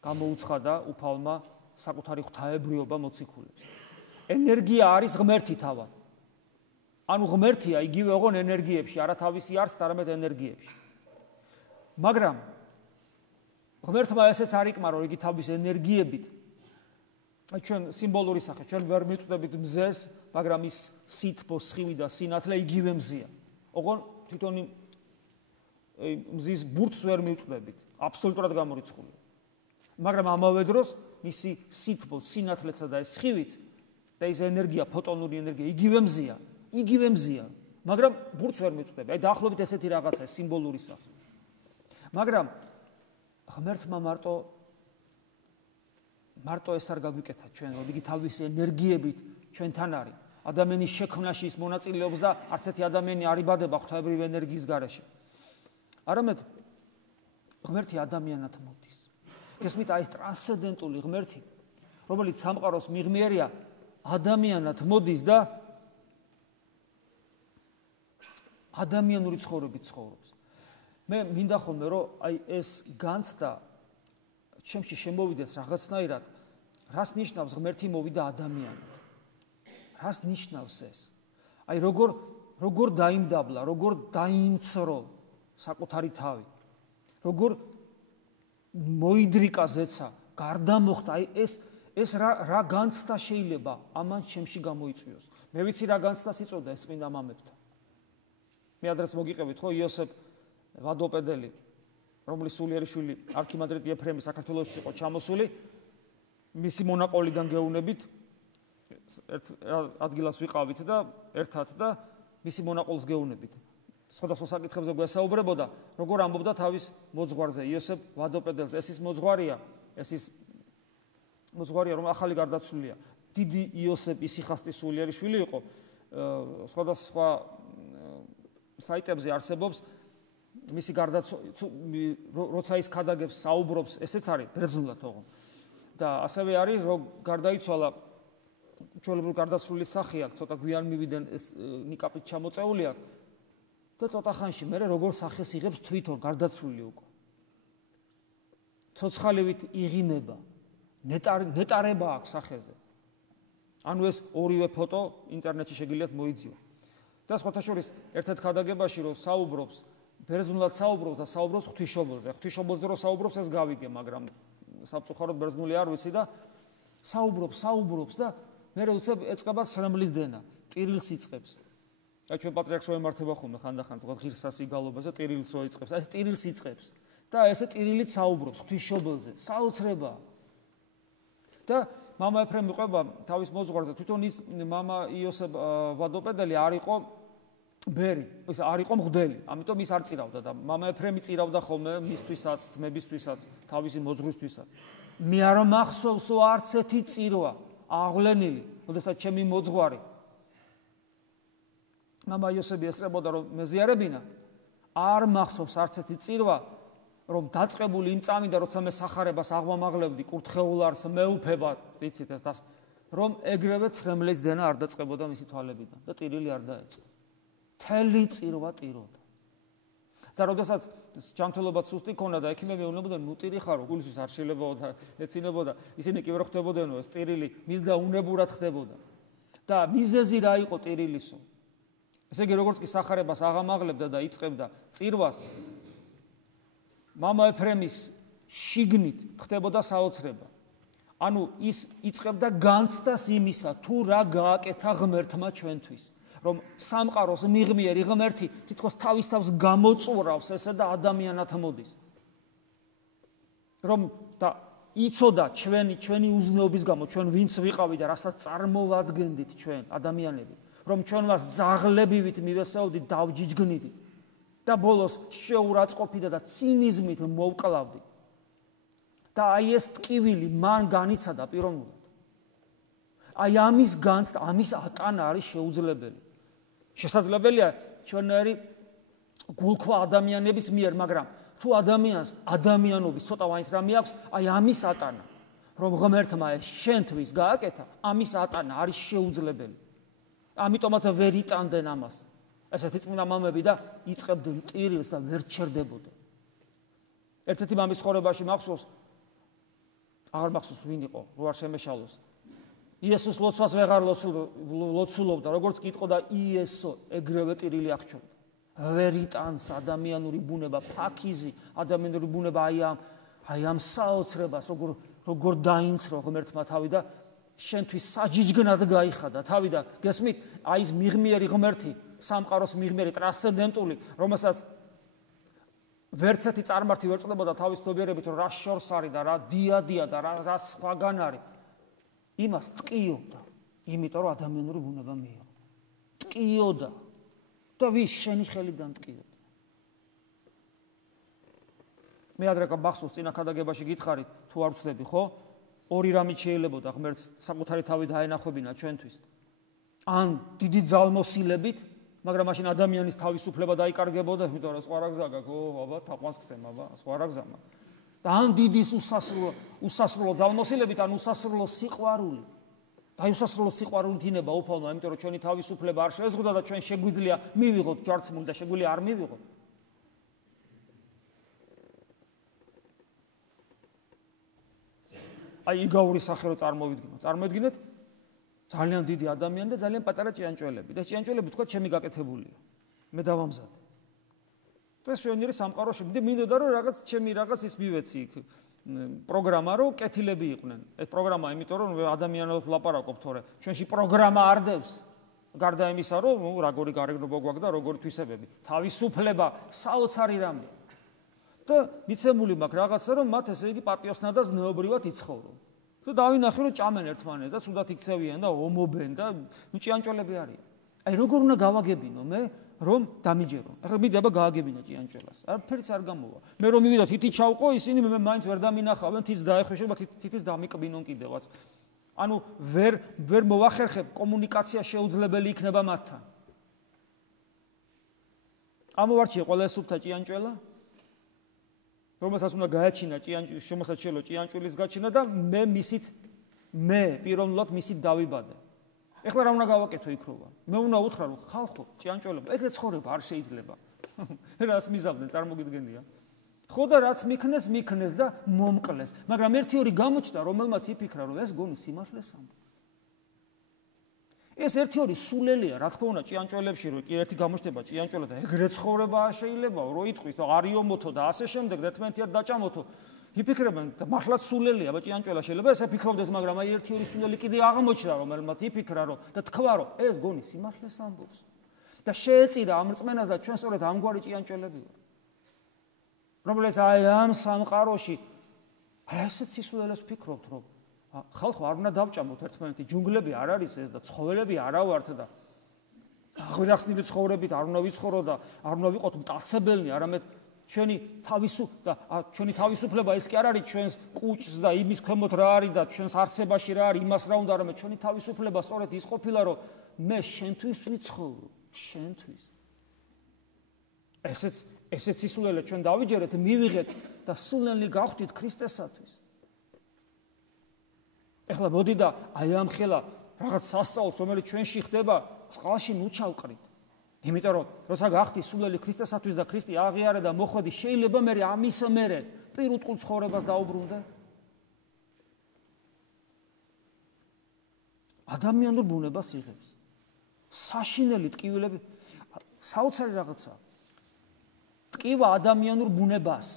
გამოუცხადა უფალმა საკუთარი ღვთაებრიობა მოციქულებს. ენერგია არის ღმერთი თავად. ანუ ღმერთია იგივე ოღონ ენერგიებში, არა თავისი არსით, არამედ ენერგიებში. მაგრამ ღმერთმა ესეც არ იკმა, რომ იგი თავის ენერგიებით, ჩვენ სიმბოლური სახე, ჩვენ ვერ მივწვდებით მზეს, მაგრამ ის სითბო, სხივი და სინათლე იგივე მზია. ოღონ თვითონ მზის ბურთს ვერ მივწვდებით, აბსოლუტურად გამორიცხულია. მაგრამ ამავე დროს მისი სითბო, სინათლეცა და ეს სხივიც და ის ენერგია, ფოტონური ენერგია იგივე მზია, მაგრამ ბურთს ვერ მივწვდები. აი დაახლოებით ესეთი რაღაცა, სიმბოლური სახე. მაგრამ ღმერთმა მარტო ეს არ გაგვიკეთა ჩვენ, რომ იგი თავის ენერგიებით ჩვენთან არის. ადამიანის შექმნაში ის მონაწილეობს და არც ერთი ადამიანი არ იბადება ღვთაებრივი ენერგიის გარეშე. არამედ ღმერთი ადამიანად მოდის. გესმით, აი ტრანსცენდენტული ღმერთი, რომელიც სამყაროს მიღმიერია, ადამიანად მოდის და ადამიანური ცხოვრებით ცხოვრობს. მე მინდა ხოლმე რომ აი ეს განცდა ჩემში შემოვიდეს რაღაცნაირად, რას ნიშნავს ღმერთი მოვიდა ადამიანად? რას ნიშნავს ეს? აი როგორ დაიმდაბლა, როგორ დაიმცრო საკუთარი თავი, როგორ მოიდრიკა ზეცა, გარდამოხდა, აი ეს რა განცდა შეიძლება ამან ჩემში გამოიწვიოს. მე ვიცი რა განცდას იწოდა ეს წმინდა მამებთან. მე ადრეს მოგიყევით ხო იოსებ ვადოპედელი, რომლის სულიერი შვილი არქიმანდრიტი ეფრემი საქართველოში იყო ჩამოსული, მისი მონაყოლიდან გეუნებით ერთ ადგილას ვიყავით და ერთად და მისი მონაყოლს გეუნებით. სხვადასხვა საკითხებზე გვესაუბრებოდა, როგორ ამბობდა თავის მოძღვარზე, იოსებ ვადოპედელს. ეს ის მოძღვარია, რომ ახალი გარდაცვლილია. დიდი იოსებ ისიხასტის სულიერი შვილი იყო. სხვადასხვა საიტებზე არსებობს მისი როცა ის ქადაგებს საუბრობს, ესეც არის ბერძნულად ოღონდ. და ასევე არის რომ გარდაიცვალა ჩვეულებრივ გარდაცვლილის სახე აქვს, ცოტა გვიან მივიდნენ ეს ნიკაპით ჩამოწეული აქვს და ცოტა ხანში მერე როგორ სახეს იღებს თვითონ გარდაცვლილი უკვე. ცოცხალივით იღიმება, ნეტარება აქვს სახეზე. ანუ ეს ორივე ფოტო ინტერნეტში შეგიძლიათ მოიძიოთ. და სხვათაშორის ერთ-ერთ ქადაგებაში რომ საუბრობს, ბერძნულად საუბრობს და საუბრობს ღვთისმშობელზე. ღვთისმშობელზე რომ საუბრობს, ეს გავიგე, მაგრამ სამწუხაროდ ბერძნული არ ვიცი და საუბრობს და მე უცებ ეწყება სრემლის დენა, ტირილს იწყებს. აი ჩვენ პატრიარქს ვემართება ხოლმე ხანდახან, თქვა ღირსასი გალობას და ტირილს რო იწყებს. აი ეს ტირილს იწყებს და ესე ტირილით საუბრობს ღვთისმშობელზე. საოცრება. და მამა ეფრემი ყვება თავის მოძღვარზე, თვითონ ის მამა იოსებ ვადოპედელი არ იყო ბერი, ის არ იყო მღვდელი, ამიტომ ის არ წირავდა და მამა ეფრემი წირავდა ხოლმე მისთვისაც, ძმებისთვისაც, თავისი მოძღვრისთვისაც. მე არ მახსოვსო არც ერთი წირვა აღვლენილი, როდესაც ჩემი მოძღვარი მამა იოსები ესწრებოდა რომ მეზიარებინა, არ მახსოვს არც ერთი წირვა, რომ დაწყებული იმ წამიდან, როცა მე სახარებას აღვამაღლებდი კურთხეულარს მეუფებად, ვიცით ეს, რომ ეგრევე ცხრემლის დენა არ დაწყებოდა მისი თვალებიდან და ტირილი არ დაეწყო. თელი წირვა ტიროდა. და როდესაც ჯანმრთელობა სუსტი ქონდა და ექიმები ეუბნებოდნენ, ნუ ტირი ხარო, გულისთვის არ შეიძლება ეცინებოდა, ისინი კი ვერ ხვდებოდნენო, ეს ტირილი მის და უნებურად ხდებოდა. და მიზეზი რა იყო ტირილისო? ესე იგი, როგორც კი სახარებას აღამაღლებდა და იწყებდა წირვას, მამა ეფრემის შიგნით ხდებოდა საოცრება. ანუ ის იწყებდა განცდას იმისა, თუ რა გააკეთა ღმერთმა ჩვენთვის. რომ სამყაროს მიღმიერი ღმერთი თითქოს თავის თავს გამოწურავს ესე და ადამიანად მოდის. რომ და იცოდა ჩვენი უზნეობის გამო, ჩვენ ვინც ვიყავით და რასაც წარმოვადგენდით ჩვენ ადამიანები, რომ ჩვენ მას ზაღლებივით მივესალოდით, დავჯიჯგნიდით და ბოლოს შეურაცხყოფით და ცინიზმით მოვკლავდით. და აი ეს ტკივილი მან განიცადა პიროვნულად. აი ამის განცდა, ამის ატანა არის შეუძლებელი. შესაძლებელია ჩვენერი გულქვა ადამიანების მიერ, მაგრამ თუ ადამიანს ადამიანობის ცოტა ვაინც რამე აქვს, აი ამის ატანა, რომ ღმერთმა ეს შენთვის გააკეთა, ამის ატანა არის შეუძლებელი. ამიტომაც ვერ იტანდნენ ამას. ესეთი წმინდა მამები და იწყებდნენ ტირილს და ვერ ჩერდებოდნენ. ერთ-ერთი მამის ცხოვრებაში მახსოვს, აღარ მახსოვს ვინ იყო, რო არ შემეშალოს. იესოს ლოცვას ვეღარ ლოცულობდა, როგორც კი იტყოდა იესო, ეგრევე ტირილი აღჩორდა. ვერ იტანს ადამიანური ბუნება, ფაქიზი, ადამიანური ბუნება აი ამ საოცრებას, როგორ დაინცრო ღმერთმა თავი და შენთვის საჯიჯგნად გაიხადა თავი და გესმით, აი ეს მიღმიერი ღმერთი, სამყაროს მიღმიერი, ტრანსცენდენტული, რომელსაც ვერც ერთი წარმართი ვერ წდებოდა თავის ცნობიერებით, რომ რა შორს არის და რა დიადია და რა სხვაგან არის. იმას ტყიოდა, იმიტომ რომ ადამიანური ბუნება მიიღო. ტყიოდა და ვის შენი ხელიდან ტყიოდა. მე ადრე მახსოვს წინა ქადაგებაში გითხარით, თუ არ ვცდები, ხო? ორი რამით შეიძლებოდა ღმერთს საკუთარი თავი დაენახვებინა ჩვენთვის. ან დიდი ძალმოსილებით, მაგრამ მაშინ ადამიანის თავისუფლება დაიკარგებოდა, იმიტომ რომ სხვა რა გზა გაქვს, აბა, თაყვანს ხსენ, აბა, სხვა რა გზა მაქვს. და ან დიდის უსასრულო ძალმოსილებით, ან უსასრულო სიყვარულით. და უსასრულო სიყვარულით ინება უფალმა, იმიტომ რომ ჩვენი თავისუფლება არ შეზღუდა და ჩვენ შეგვიძლია მივიღოთ ჯვარცმული და შეგვიძლია არ მივიღოთ. აი იგავური სახე რო წარმოვიდგინოთ, ძალიან დიდი ადამიანი და ძალიან პატარა ჭიანჭველები. და ჭიანჭველები თქვა ჩემი გაკეთებულია. მე დავამზადე. და შენიერი სამყაროში მინდოდა რომ ჩემი რაღაც ის მივეცი იქ პროგრამა რომ კეთილები იყვნენ. ეს პროგრამა იმიტომ რომ ადამიანებს ვლაპარაკობ თორე ჩვენში პროგრამა არ დევს. გარდა იმისა რომ როგორი გარეგნობა გვაქვს და როგორი თვისებები. თავისუფლება საოცარი რამე. და მიცემული მაქვს რაღაცა რომ მათ ესე იგი პატიოსნადას ნეობრივად იცხოვრონ. და დავინახე რომ ჭამენ ერთმანეთს და ცუდად იქცევიან და ომობენ და ჭიანჭველები არიან. აი როგორ უნდა გავაგებინო მე რომ დამიჯერონ. ახლა მიდი აბა გააგებინა ჭიანჭველას. არაფერიც არ გამოვა. მე რომ მივიდა თითი ჩავყო, ისინი მე მაინც ვერ დამინახავენ, თითს დაეხვეშება, თითის დამიკბინონ კიდევაც. ანუ ვერ მოვახერხებ, კომუნიკაცია შეუძლებელი იქნება მათთან. ამოვარჩიე ყველა ეს სუფთა ჭიანჭველა, რომელსაც უნდა გააჩინა შემოსაც შეიძლება ჭიანჭველის გაჩინა და მე პიროვნულად მისით დავიბადე. ეხლა რა უნდა გავაკეთო იქრობა? მე უნდა უთხრა რომ ხალხო, ჭიანჭველება, ეგრე ცხოვრება არ შეიძლება. რას მიზავდნენ, წარმოგიდგენია. ხო და რაც მიქნეს და მომკლეს. მაგრამ ერთი ორი გამოჩნდა, რომელმაც იფიქრა, რომ ეს გონი სიმართლეს ამბობს. ეს ერთი ორი სულელია, რა თქმა უნდა, ჭიანჭველებში რომ კი ერთი გამოჩნდება ჭიანჭველა და ეგრე ცხოვრება არ შეიძლება, რო იტყვის და არიომოთო და ასე შემდეგ და ერთმანეთად დაჭამოთო. იფიქრებენ და მართლაც სულელია, ჭიანჭველა შეიძლება ესე ფიქრობდეს, მაგრამ აი ერთი ორი სულელი კიდე აღმოჩნდა, რომელმაც იფიქრა, რომ და თქვა, რომ ეს გონი სიმართლეს ამბობს. და შეეწირა ამ რწმენას და ჩვენ სწორედ ამგვარი ჭიანჭველები ვართ. რომელიც აი ამ სამყაროში აი ესეც სისულელეს ფიქრობთ, რომ ხალხო არ უნდა დავჭამოთ ერთმანეთი, ჯუნგლები არ არის ეს და ცხოველები არა ვართ და აღირახსნილი ცხოვრებით არ უნდა ვიცხოვრო და არ უნდა ვიყოთ მტაცებელნი, არამედ ჩვენი თავისუფლება ის კი არ არის ჩვენს კუჭს და იმის ქვემოთ რა არის და ჩვენს არსებაში რა არის, იმას რა უნდა, არამედ ჩვენი თავისუფლება სწორედ ის ყოფილა, რომ მე შენთვის ვიცხოვრო, შენთვის. ესეც სისულელე ჩვენ დავიჯერეთ, მივიღეთ და სულელი გავხდით ქრისტესათვის. ეხლა მოდი და აი ამ ხელა რაღაც სასწაულს, რომელიც ჩვენში ხდება, წყალში ნუჩავყრით. იმიტომ რომ როცა გახდი სულელი ქრისტესათვის და ქრისტე აღიარე და მოხვედი, შეიძლება მე ამის მერე პირუტყულ ცხოვრებას დაუბრუნდე. ადამიანურ ბუნებას იღებს. საშინელი ტკივილები, საოცარი რაღაცა. ტკივა ადამიანურ ბუნებას.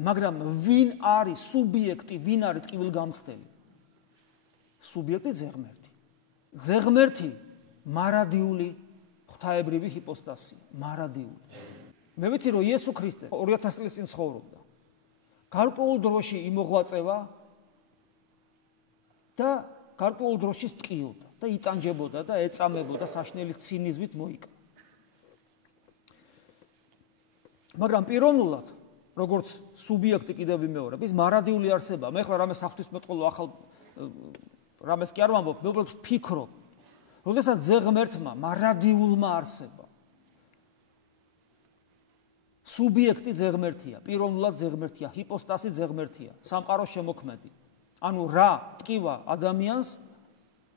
მაგრამ ვინ არის სუბიექტი, ვინ არის ტკივილგამცდელი? სუბიექტი ძეღმერთი. ძეღმერთი მარადიული ღვთაებრივი ჰიპოსტასი, მარადიული. მე ვიცი რომ იესო ქრისტე 2000 წლის წინ ცხოვრობდა. გარკვეულ დროში იმოღვაწევა და გარკვეულ დროში ტკიოდა და იტანჯებოდა და ეწამებოდა საშინელი ცინიზმით მოიკრა. მაგრამ პიროვნულად როგორც სუბიექტი კიდევ ვიმეორებ, ის მარადიული არსება. მე ხლა რამე საღვთისმეტყველო ახალ რამეს კი არ ვამბობ, მე უბრალოდ ვფიქრობ. როდესაც ძეღმერთმა, მარადიულმა არსება. სუბიექტი ძეღმერთია, პიროვნულად ძეღმერთია, ჰიპოსტასი ძეღმერთია, სამყაროს შემოქმედი. ანუ რა ტკივა ადამიანს,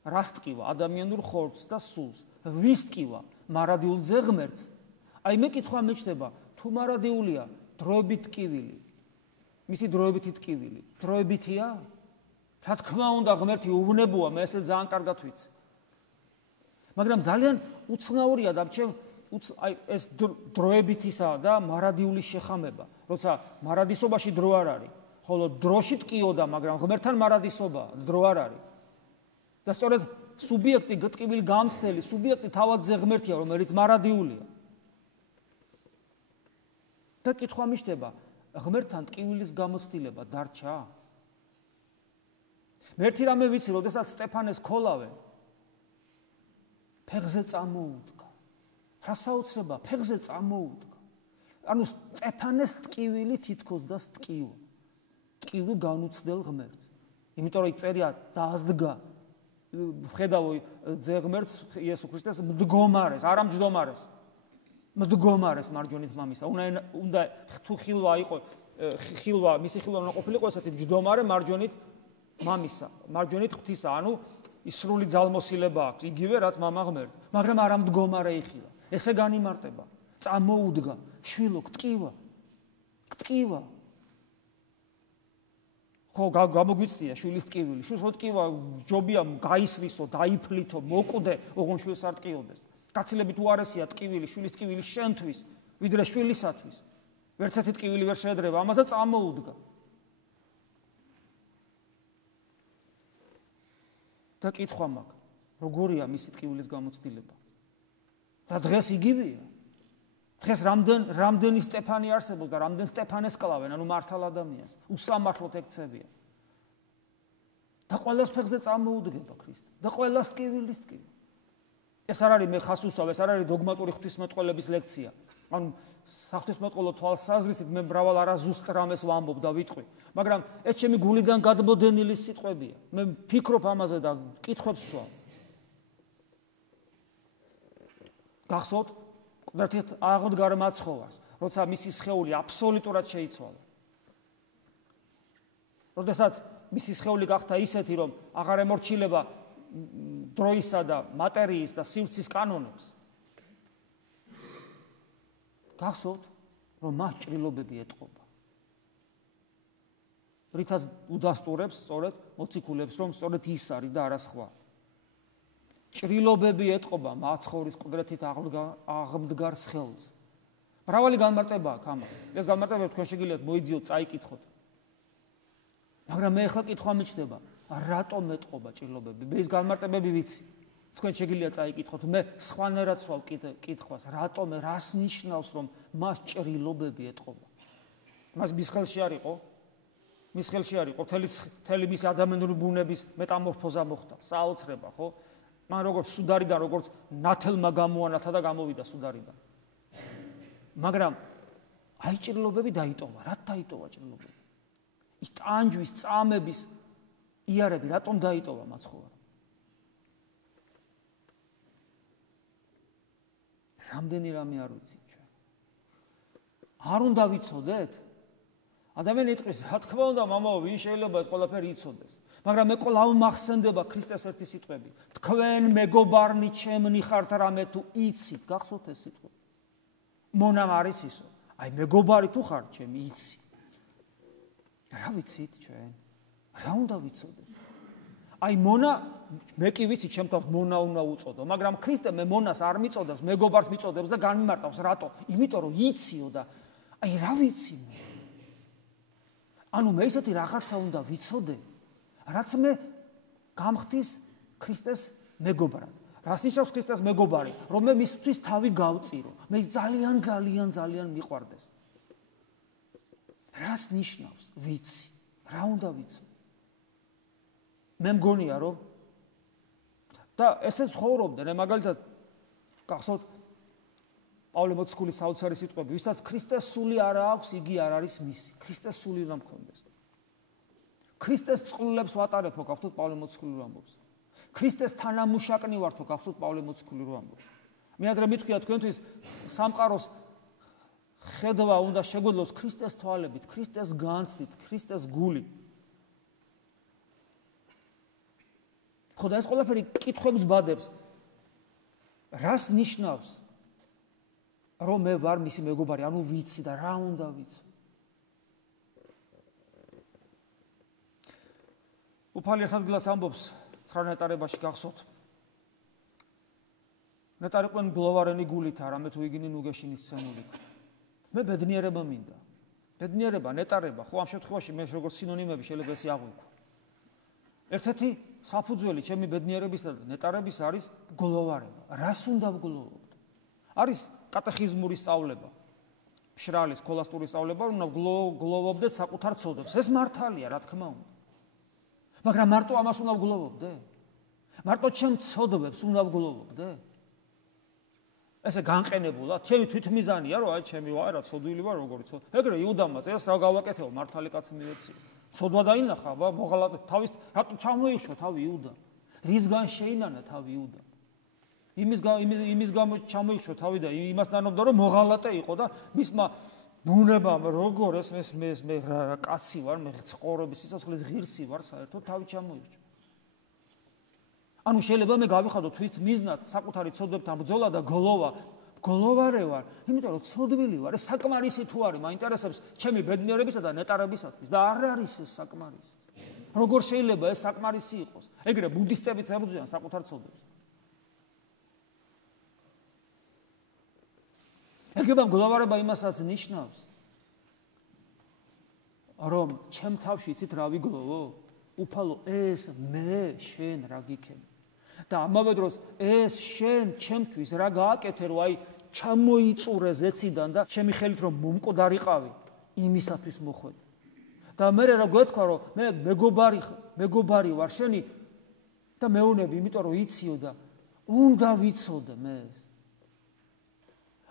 რას ტკივა ადამიანურ ხორცს და სულს. ვის ტკივა მარადიულ ძეღმერთს? აი მე კითხვა მეჩნდება, თუ მარადიულია დროებით ტკივილი, მისი დროებითი ტკივილი, დროებითია? რა თქმა უნდა, ღმერთი უვნებოა, მე ესე ძალიან კარგად ვიცი. მაგრამ ძალიან უცნაურია და აი ეს დროებითისა და მარადიული შეხამება, როცა მარადისობაში დრო არ არის, ხოლო დროში ტკიოდა, მაგრამ ღმერთთან მარადისობა დრო არ არის. და სწორედ სუბიექტი ტკივილგამცდელი, სუბიექტი თავად ძეღმერთია, რომელიც მარადიულია. და კითხვა მიჩნდება, ღმერთთან ტკივილის გამოცდილება დარჩა? მე ერთი რამე ვიცი, როდესაც სტეფანეს ქოლავენ, ფეხზე წამოუდგა. რა საოცრება, ფეხზე წამოუდგა. ანუ სტეფანეს ტკივილი თითქოს და ტკივა. ტკივილ განუცდელ ღმერთს. იმიტომ რომ წერია დაასდგა. ხედავ ძეღმერთს იესო ქრისტეს მდგომარეს, არა მჯდომარეს. მდგომარეს მარჯვენით მამისა. უნდა თუ ხილვა იყო, მისი ხილვა უნდა ყოფილიყო ესეთი მჯდომარე მარჯვენით მამისა, მარჯვენით ღვთისა, ანუ ის სრული ძალმოსილება აქვს, იგივე რაც მამა ღმერთს, მაგრამ არა მდგომარე იხილა. ესე განიმარტება, წამოუდგა, შვილო, გტკივა. გტკივა. ხო, გამოგვიცდია შვილის ტკივილი. შვილს რო ტკივა, ჯობია გაისრისო, დაიფლითო, მოკვდე, ოღონ შვილს არ ტკიოდეს. გაცილებით უარესია ტკივილი, შვილის ტკივილი შენთვის, ვიდრე შვილისათვის. ვერცერთი ტკივილი ვერ შეედრება, ამას და წამოუდგა. და კითხვა მაქვს, როგორია მისი ტკივილის გამოცდილება? და დღეს იგივეა. დღეს რამდენი სტეფანი არსებობს და რამდენ სტეფანეს კლავენ, ანუ მართალ ადამიანს, უსამართლოდ ექცევიან. და ყველას ფეხზე წამოუდგება ქრისტე. და ყველას ტკივილის ტკივა. ეს არ არის მე ხას უსვავ, ეს არ არის დოგმატური ღვთისმეტყველების ლექცია. ანუ საღვთისმეტყველო თვალსაზრისით მე მრავალ არაზუსტ რამეს ვამბობ და ვიტყვი, მაგრამ ეს ჩემი გულიდან გადმოდენილი სიტყვებია. მე ვფიქრობ ამაზე და კითხვებს ვსვამ. გახსოვთ, ყდრთით აღმდგარ მაცხოვარს, როცა მისი სხეული აბსოლუტურად შეიცვალა. როდესაც მისი სხეული გახდა ისეთი, რომ აღარ ემორჩილება დროისა და მატერიის და სივრცის კანონებს. გახსოვთ, რომ მას ჭრილობები ეტყობა. რითაც უდასტურებს სწორედ მოციქულებს, რომ სწორედ ის არის და არა სხვა. ჭრილობები ეტყობა მაცხოვრის ყდრთით აღმდგარ სხეულს. მრავალი განმარტება აქვს ამას. ეს განმარტებები თქვენ შეგიძლიათ მოიძიოთ, წაიკითხოთ. მაგრამ მე ახლა კითხვა მიჩნდება, რატომ ეტყობა ჭრილობები? მე ეს განმარტებები ვიცი. თქვენ შეგიძლიათ წაიკითხოთ, მე სხვანაირად ვსვავ კითხვას, რატომ, რას ნიშნავს, რომ მას ჭრილობები ეტყობა? მას მის ხელში არ იყო? მის ხელში არის მთელი მისი ადამიანური ბუნების მეტამორფოზა მოხდა, საოცრება, ხო? მან როგორც სუდარიდან, როგორც ნათელმა გამოანათა და გამოვიდა სუდარიდან. მაგრამ აი ჭრილობები დაიტოვა, რა დაიტოვა ჭრილობები? ის ტანჯვის, წამების იარები რატომ დაიტოვა მაცხოვარმა? რამდენი რამე არ ვიცით ჩვენ. არ უნდა ვიცოდეთ? ადამიანი იტყვის, რა თქმა უნდა, მამაო, ვინ შეიძლება ეს ყველაფერი იცოდეს? მაგრამ მე კვლავ მახსენდება ქრისტეს ერთი სიტყვები. თქვენ მეგობარნი ჩემნი ხართ რამე თუ იცით, გახსოვთ ეს სიტყვა? მონამ არის ისო. აი მეგობარი თუ ხარ ჩემი იცი. რა ვიცით ჩვენ? რა უნდა ვიცოდეთ? აი მონა მე კი ვიცი ჩემ თავს მონა უნდა უწოდო, მაგრამ ქრისტე მე მონას არ მიწოდებს, მეგობარს მიწოდებს და განმარტავს, რატო? იმიტომ რომ იციო და აი რა ვიცი მე? ანუ მე ისეთი რაღაცა უნდა ვიცოდე, რაც მე გამხდის ქრისტეს მეგობრად. რას ნიშნავს ქრისტეს მეგობარი? რომ მე მისთვის თავი გავწირო, მე ძალიან მიყვარდეს. რას ნიშნავს? ვიცი. რა უნდა ვიცოდე? მე მგონია რომ და ესე ცხოვრობდნენ, მაგალითად გახსოვთ პავლე მოციქულის საოცარი სიტყვები, ვისაც ქრისტეს სული არ აქვს, იგი არ არის მისი. ქრისტეს სული უნდა მქონდეს. ქრისტეს წყლულებს ვატარებო, გახსოვთ პავლე მოციქული რომ ამბობს. ქრისტეს თანამუშაკნი ვართო, გახსოვთ პავლე მოციქული რომ ამბობს. მე ადრე მithქვია თქვენთვის სამყაროს ხედვა უნდა შეგვეძლოს ქრისტეს თვალებით, ქრისტეს განცდით, ქრისტეს გულით. ხო და ეს ყველაფერი კითხვებს ბადებს. რას ნიშნავს? რომ მე ვარ მისი მეგობარი, ანუ ვიცი და რა უნდა ვიცი. უფალი ერთ ადგილას ამბობს 9 ნეტარებაში გახსოვთ. ნეტარიყვენ გლოვარენი გულით არამე თუ იგინი ნუგეშინის სცენული. მე ბედნიერება მინდა. ბედნიერება, ნეტარება, ხო ამ შემთხვევაში მე როგორც სინონიმები შეიძლება ესე აღვიქვო. ერთ-ერთი საფუძველი ჩემი ბედნიერებისა და ნეტარების არის გლოვარება. რას უნდა ვგლოვობ? არის კატეხიზმური სწავლება. მშრალი სქოლასტური სწავლება, უნდა გლოვობდეთ საკუთარ ცოდვებს. ეს მართალია, რა თქმა უნდა. მაგრამ მარტო ამას უნდა ვგლოვობდე? მარტო ჩემ ცოდვებს უნდა ვგლოვობდე? ესე განყენებულად, ჩემი თვითმიზანია, რომ აი ჩემი ვარ, რა ცოდვილი ვარ, როგორიც. ეგრე იუდამაც ეს რა გავაკეთეო, მართალი კაცი მივეციო. ცოდვა დაინახა, მოღალატე თავის, რატო ჩამოიხშო თავი იუდა? რისგან შეინანა თავი იუდა? იმის გამო ჩამოიხშო თავი და იმას დანობდა, რომ მოღალატე იყო და მისმა ბუნებამ როგორ ეს მე რა კაცი ვარ, მე ცხოვრების სიცოცხლის ღირსი ვარ, საერთოდ თავი ჩამოიხშო. ანუ შეიძლება მე გავიხადო თვით მიზნად საკუთარი ცოდვებთან ბრძოლა და გლოვარე ვარ, იმიტომ რომ ცოდვილი ვარ, ეს საკმარისი თუ არის, მაინტერესებს ჩემი ბედნიერებისა და ნეტარებისათვის და არ არის ეს საკმარისი. როგორ შეიძლება ეს საკმარისი იყოს? ეგრე ბუდისტებიც ებრძვიან საკუთარ ცოდვებს. ეგრე გლოვარება იმასაც ნიშნავს, რომ ჩემ თავში იცით რა ვიგლოვო? უფალო, ეს მე შენ რა გიქენი. და ამავე დროს ეს შენ ჩემთვის რა გააკეთე, რომ აი ჩამოიწურე ზეციდან და ჩემი ხელით რომ მომკვდარიყავი, იმისათვის მოხვედე. და მე რა გვეთქვა, რომ მე მეგობარი ვარ შენი და მეუნები, იმიტომ რომ იციო და უნდა ვიცოდე მე ეს.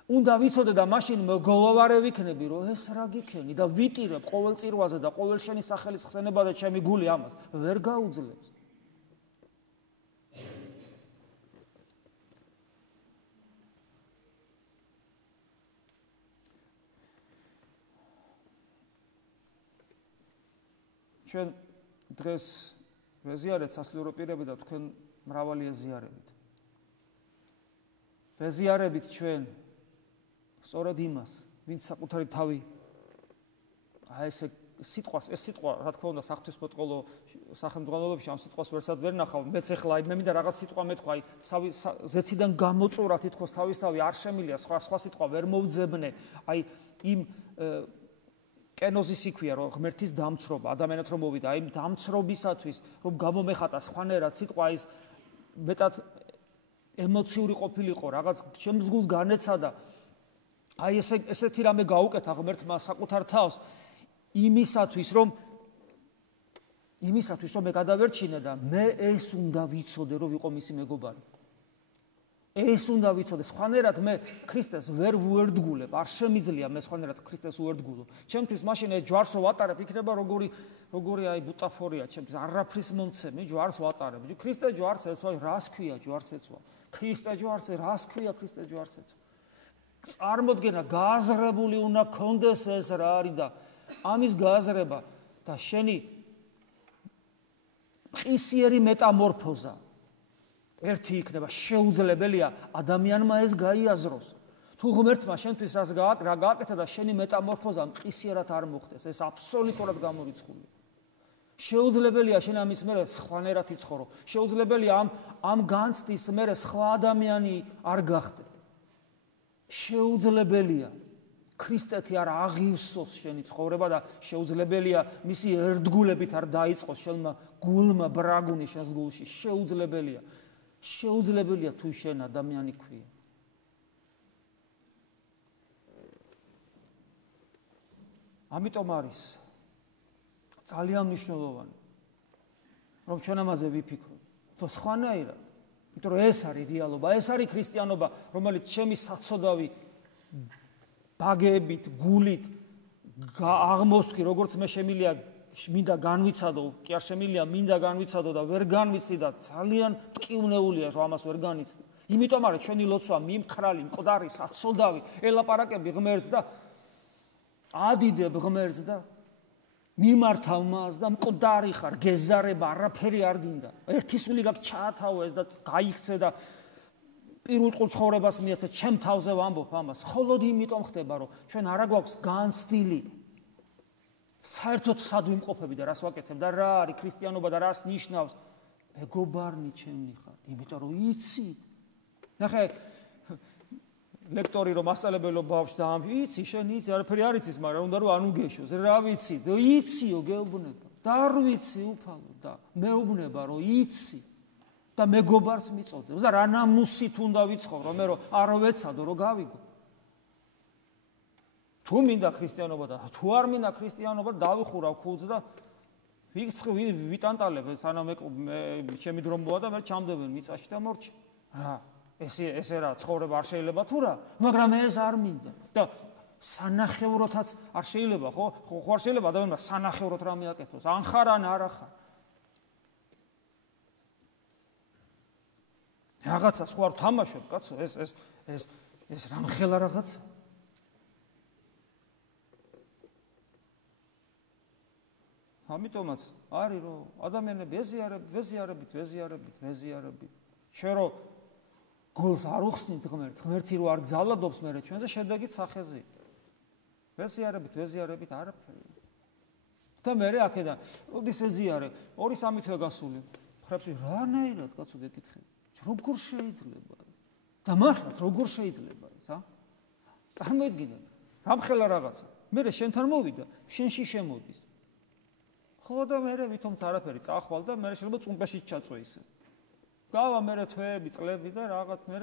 უნდა ვიცოდე და მაშინ მეგლოვარე ვიქნები, რომ ეს რა გიქენი და ვიტირებ ყოველ წირვაზე და ყოველ შენი სახელის ხსენება და ჩემი გული ამას ვერ გაუძლებს. ჩვენ დღეს ვეზიარეთ სასულიერო პირები და თქვენ მრავალი ეზიარებით. ვეზიარებით ჩვენ სწორედ იმას, ვინც საკუთარი თავი აი ეს სიტყვა, რა თქმა უნდა, საღვთისმეტყველო სახელმძღვანელოებში ამ სიტყვას ვერსად ვერ ნახავ. მეც ახლა აი მე მინდა რაღაც სიტყვა მეთქვა, აი ზეციდან გამოწურა თითქოს თავისთავი არ შემილია, სხვა სიტყვა ვერ მოვძებნე. აი იმ კენოზის იქვია, რომ ღმერთის დამცრობა, ადამიანად რომ მოვიდა, აი დამცრობისათვის, რომ გამომეხატა სხვანაირად სიტყვა ის მეტად ემოციური ყოფილიყო, რაღაც ჩემს გულს განეცადა. აი ესეთი რამე გაუკეთა ღმერთმა საკუთარ თავს იმისათვის, რომ იმისათვის რომ მე გადავერჩინე და მე ეს უნდა ვიცოდე რომ ვიყო მისი მეგობარი. ეს უნდა ვიცოდე, სხვანაირად მე ქრისტეს ვერ ვუერთგულებ, არ შემიძლია მე სხვანაირად ქრისტეს უერთგულო. ჩემთვის მაშინ ეს ჯვარს რო ვატარებ, იქნება როგორი აი ბუტაფორია, ჩემთვის არაფრის მომცემი ჯვარს ვატარებ. ქრისტე ჯვარს ეცვა, რას ქვია ჯვარს ეცვა? ქრისტე ჯვარს, რას ქვია ქრისტე ჯვარს ეცვა? წარმოდგენა გააზრებული უნდა კონდეს ეს რა არის და ამის გააზრება და შენი ყისიერი მეტამორფოზა ერთი იქნება შეუძლებელია ადამიანმა ეს გაიაზროს. თუ ღმერთმა შენთვის რა გააკეთა და შენი მეტამორფოზა ყისიერად არ მოხდეს, ეს აბსოლუტურად გამორიცხულია. შეუძლებელია შენ ამის მერე სხვანაირად იცხოვრო. შეუძლებელია ამ განცდის მერე სხვა ადამიანი არ გახდე. შეუძლებელია ქრისტეთი არ აღივსოს შენი ცხოვრება და შეუძლებელია მისი ერთგულებით არ დაიწყოს შენმა გულმა ბრაგუნი შენს გულში. შეუძლებელია თუ შენ ადამიანი ქვია. ამიტომ არის ძალიან მნიშვნელოვანი რომ ჩვენ ამაზე ვიფიქროთ. თუ სხვანაირად, იმიტომ რომ ეს არის რეალობა, ეს არის ქრისტიანობა, რომელიც ჩემი საცოდავი ბაგებით, გულით აღმოსვი, როგორც მე შემილია მინდა განვიცადო, კი არ შემილია მინდა განვიცადო და ვერ განვიცდი და ძალიან მტკივნეულია რომ ამას ვერ განიცდი. იმიტომ არის ჩვენი ლოცვა მიმხრალი, მკვდარი, საცოდავი, ელაპარაკები ღმერთს და ადიდებ ღმერთს და მიმართავ მას და მკვდარი ხარ, გეზარება, არაფერი არ გინდა. ერთი სული გაქვს ჩაათავო ეს და გაიქცე და პირუტყულ ცხოვრებას მიეცე, ჩემ თავზე ვამბობ ამას. მხოლოდ იმიტომ ხდება, რომ ჩვენ არა გვაქვს განცდილი საერთოდ სად ვიმყოფები და რას ვაკეთებ და რა არის ქრისტიანობა და რას ნიშნავს. მეგობარნი ჩემნი ხარ, იმიტომ რომ იცით. ნახე, ლექტორი რომ მასწავლებელო ბავშვს და ამ იცი, შენ იცი, არაფერი არ იცის, მაგრამ უნდა რომ არ უგეშოს. რა ვიცი? იციო, გეუბნება. და არ ვიცი უფალო და მეუბნება რომ იცი. და მეგობარს მიწოდებს და რა ნამუსით უნდა ვიცხოვრო მე რომ არ ვეცადო რომ გავიგო. თუ მინდა ქრისტიანობა და თუ არ მინდა ქრისტიანობა დავიხურავ ქულს და ვიტანტალებ სანამ ჩემი დრომბოა და მე ჩამდებენ მიწაში და მორჩი. რა ესე რა ცხოვრება არ შეიძლება თუ რა, მაგრამ ეს არ მინდა. და სანახევროთაც არ შეიძლება, ხო არ შეიძლება ადამიანმა სანახევროთ რამე აკეთოს. ან ხარ ან არა ხარ. რაღაცა სხვა არ თამაშობ, კაცო, ეს რამხელა რაღაცა. ამიტომაც არის რომ ადამიანები ეზიარებით. ჩვენ რომ გულს არ უხსნით ღმერთი რო არ გძალადობს მე ჩვენზე შედეგით სახეზი. ეზიარებით არაფერი. და მე აქედან ოდის ეზიარე 2-3 თვე გასული. ხრებს რანაირად კაცო გეკითხები. როგორ შეიძლება ეს? და მართლაც როგორ შეიძლება ეს, წარმოიდგინე, რამხელა რაღაცა. მე შენთან მოვიდა, შენში შემოდის. ხო და მე ვითომც არაფერი წახვალ და მე შეიძლება წუმპეში ჩაწვე ისე. გავა მე თვეები, წლები და რაღაც მე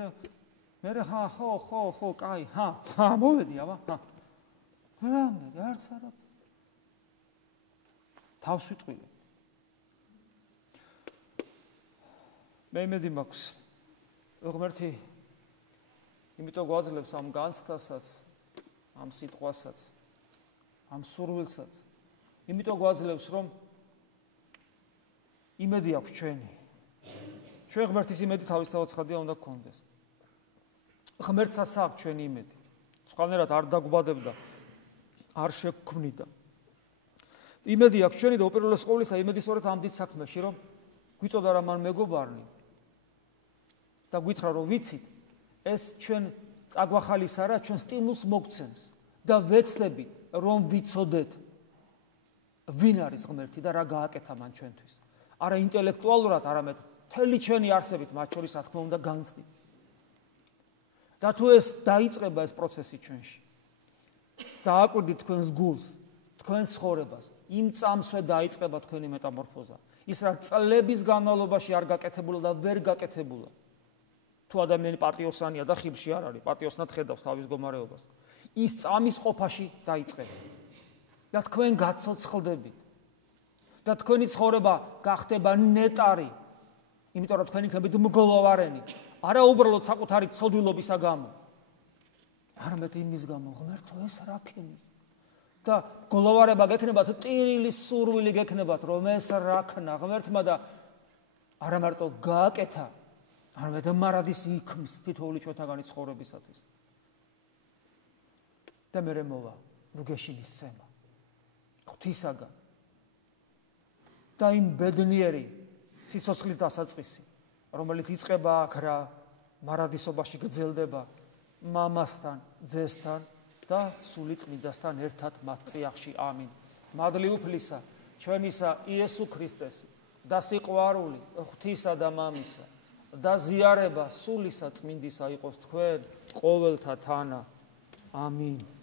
ხო, კაი, მოვედი აბა, რამე, არც არაფერი. თავს ვიტყვი. მე იმედი მაქვს ღმერთი იმიტომ გვაძლევს ამ განცდასაც, ამ სიტყვასაც, ამ სურვილსაც. იმიტომ გვაძლევს რომ იმედი აქვს ჩვენი. ჩვენ ღმერთის იმედი თავისთავად ცხადია უნდა გქონდეს. ღმერთსაც აქვს ჩვენი იმედი. სხვანაირად არ დაგვბადებდა, არ შეგქმნიდა. იმედი აქვს ჩვენი და უპირველეს ყოვლისა იმედი სწორედ ამ დიდ საქმეში რომ გვიწოდა რა მან მეგობარნი. და გვითხრა რომ ვიცით ეს ჩვენ წაგვახალის არა ჩვენ სტიმულს მოგცემს და ვეცდებით რომ ვიცოდეთ ვინ არის ღმერთი და რა გააკეთა მან ჩვენთვის. არა ინტელექტუალურად, არამედ მთელი ჩვენი არსებით მათ შორის რა თქმა უნდა განცდით. და თუ ეს დაიწყება ეს პროცესი ჩვენში და აკვირდით თქვენს გულს, თქვენს ცხოვრებას, იმ წამსვე დაიწყება თქვენი მეტამორფოზა. ის რა წლების განმავლობაში არ გაკეთებულა და ვერ გაკეთებულა. თუ ადამიანი პატიოსანია და ხიბში არ არის, პატიოსნად ხედავს თავის მდგომარეობას. ის წამის ყოფაში დაიწყება. და თქვენ გაცოცხლდებით. და თქვენი ცხოვრება გახდება ნეტარი, იმიტომ რომ თქვენი იქნებით მგლოვარენი, არა უბრალოდ საკუთარი ცოდვილობისა გამო, არამედ იმის გამო, ღმერთო, ეს რა ქენი? და გლოვარება გექნებათ, ტირილი სურვილი გექნებათ, რომ ეს რა ქნა ღმერთმა და არა მარტო გააკეთა, არამედ მარადის იქმს თითოეული ჩვენთაგანი ცხოვრებისათვის. და მერე მოვა რუგეშინის ცემა ღვთისაგან და იმ ბედნიერი სიცოცხლის დასაწყისი, რომელიც იწყება აქ რა მარადისობაში გრძელდება მამასთან, ძესთან და სული წმინდასთან ერთად მათ წიაღში. ამინ. მადლი უფლისა ჩვენისა იესო ქრისტეს და სიყვარული ღვთისა და მამისა და ზიარება სულისა წმინდისა იყოს თქვენ ყოველთა თანა. ამინ.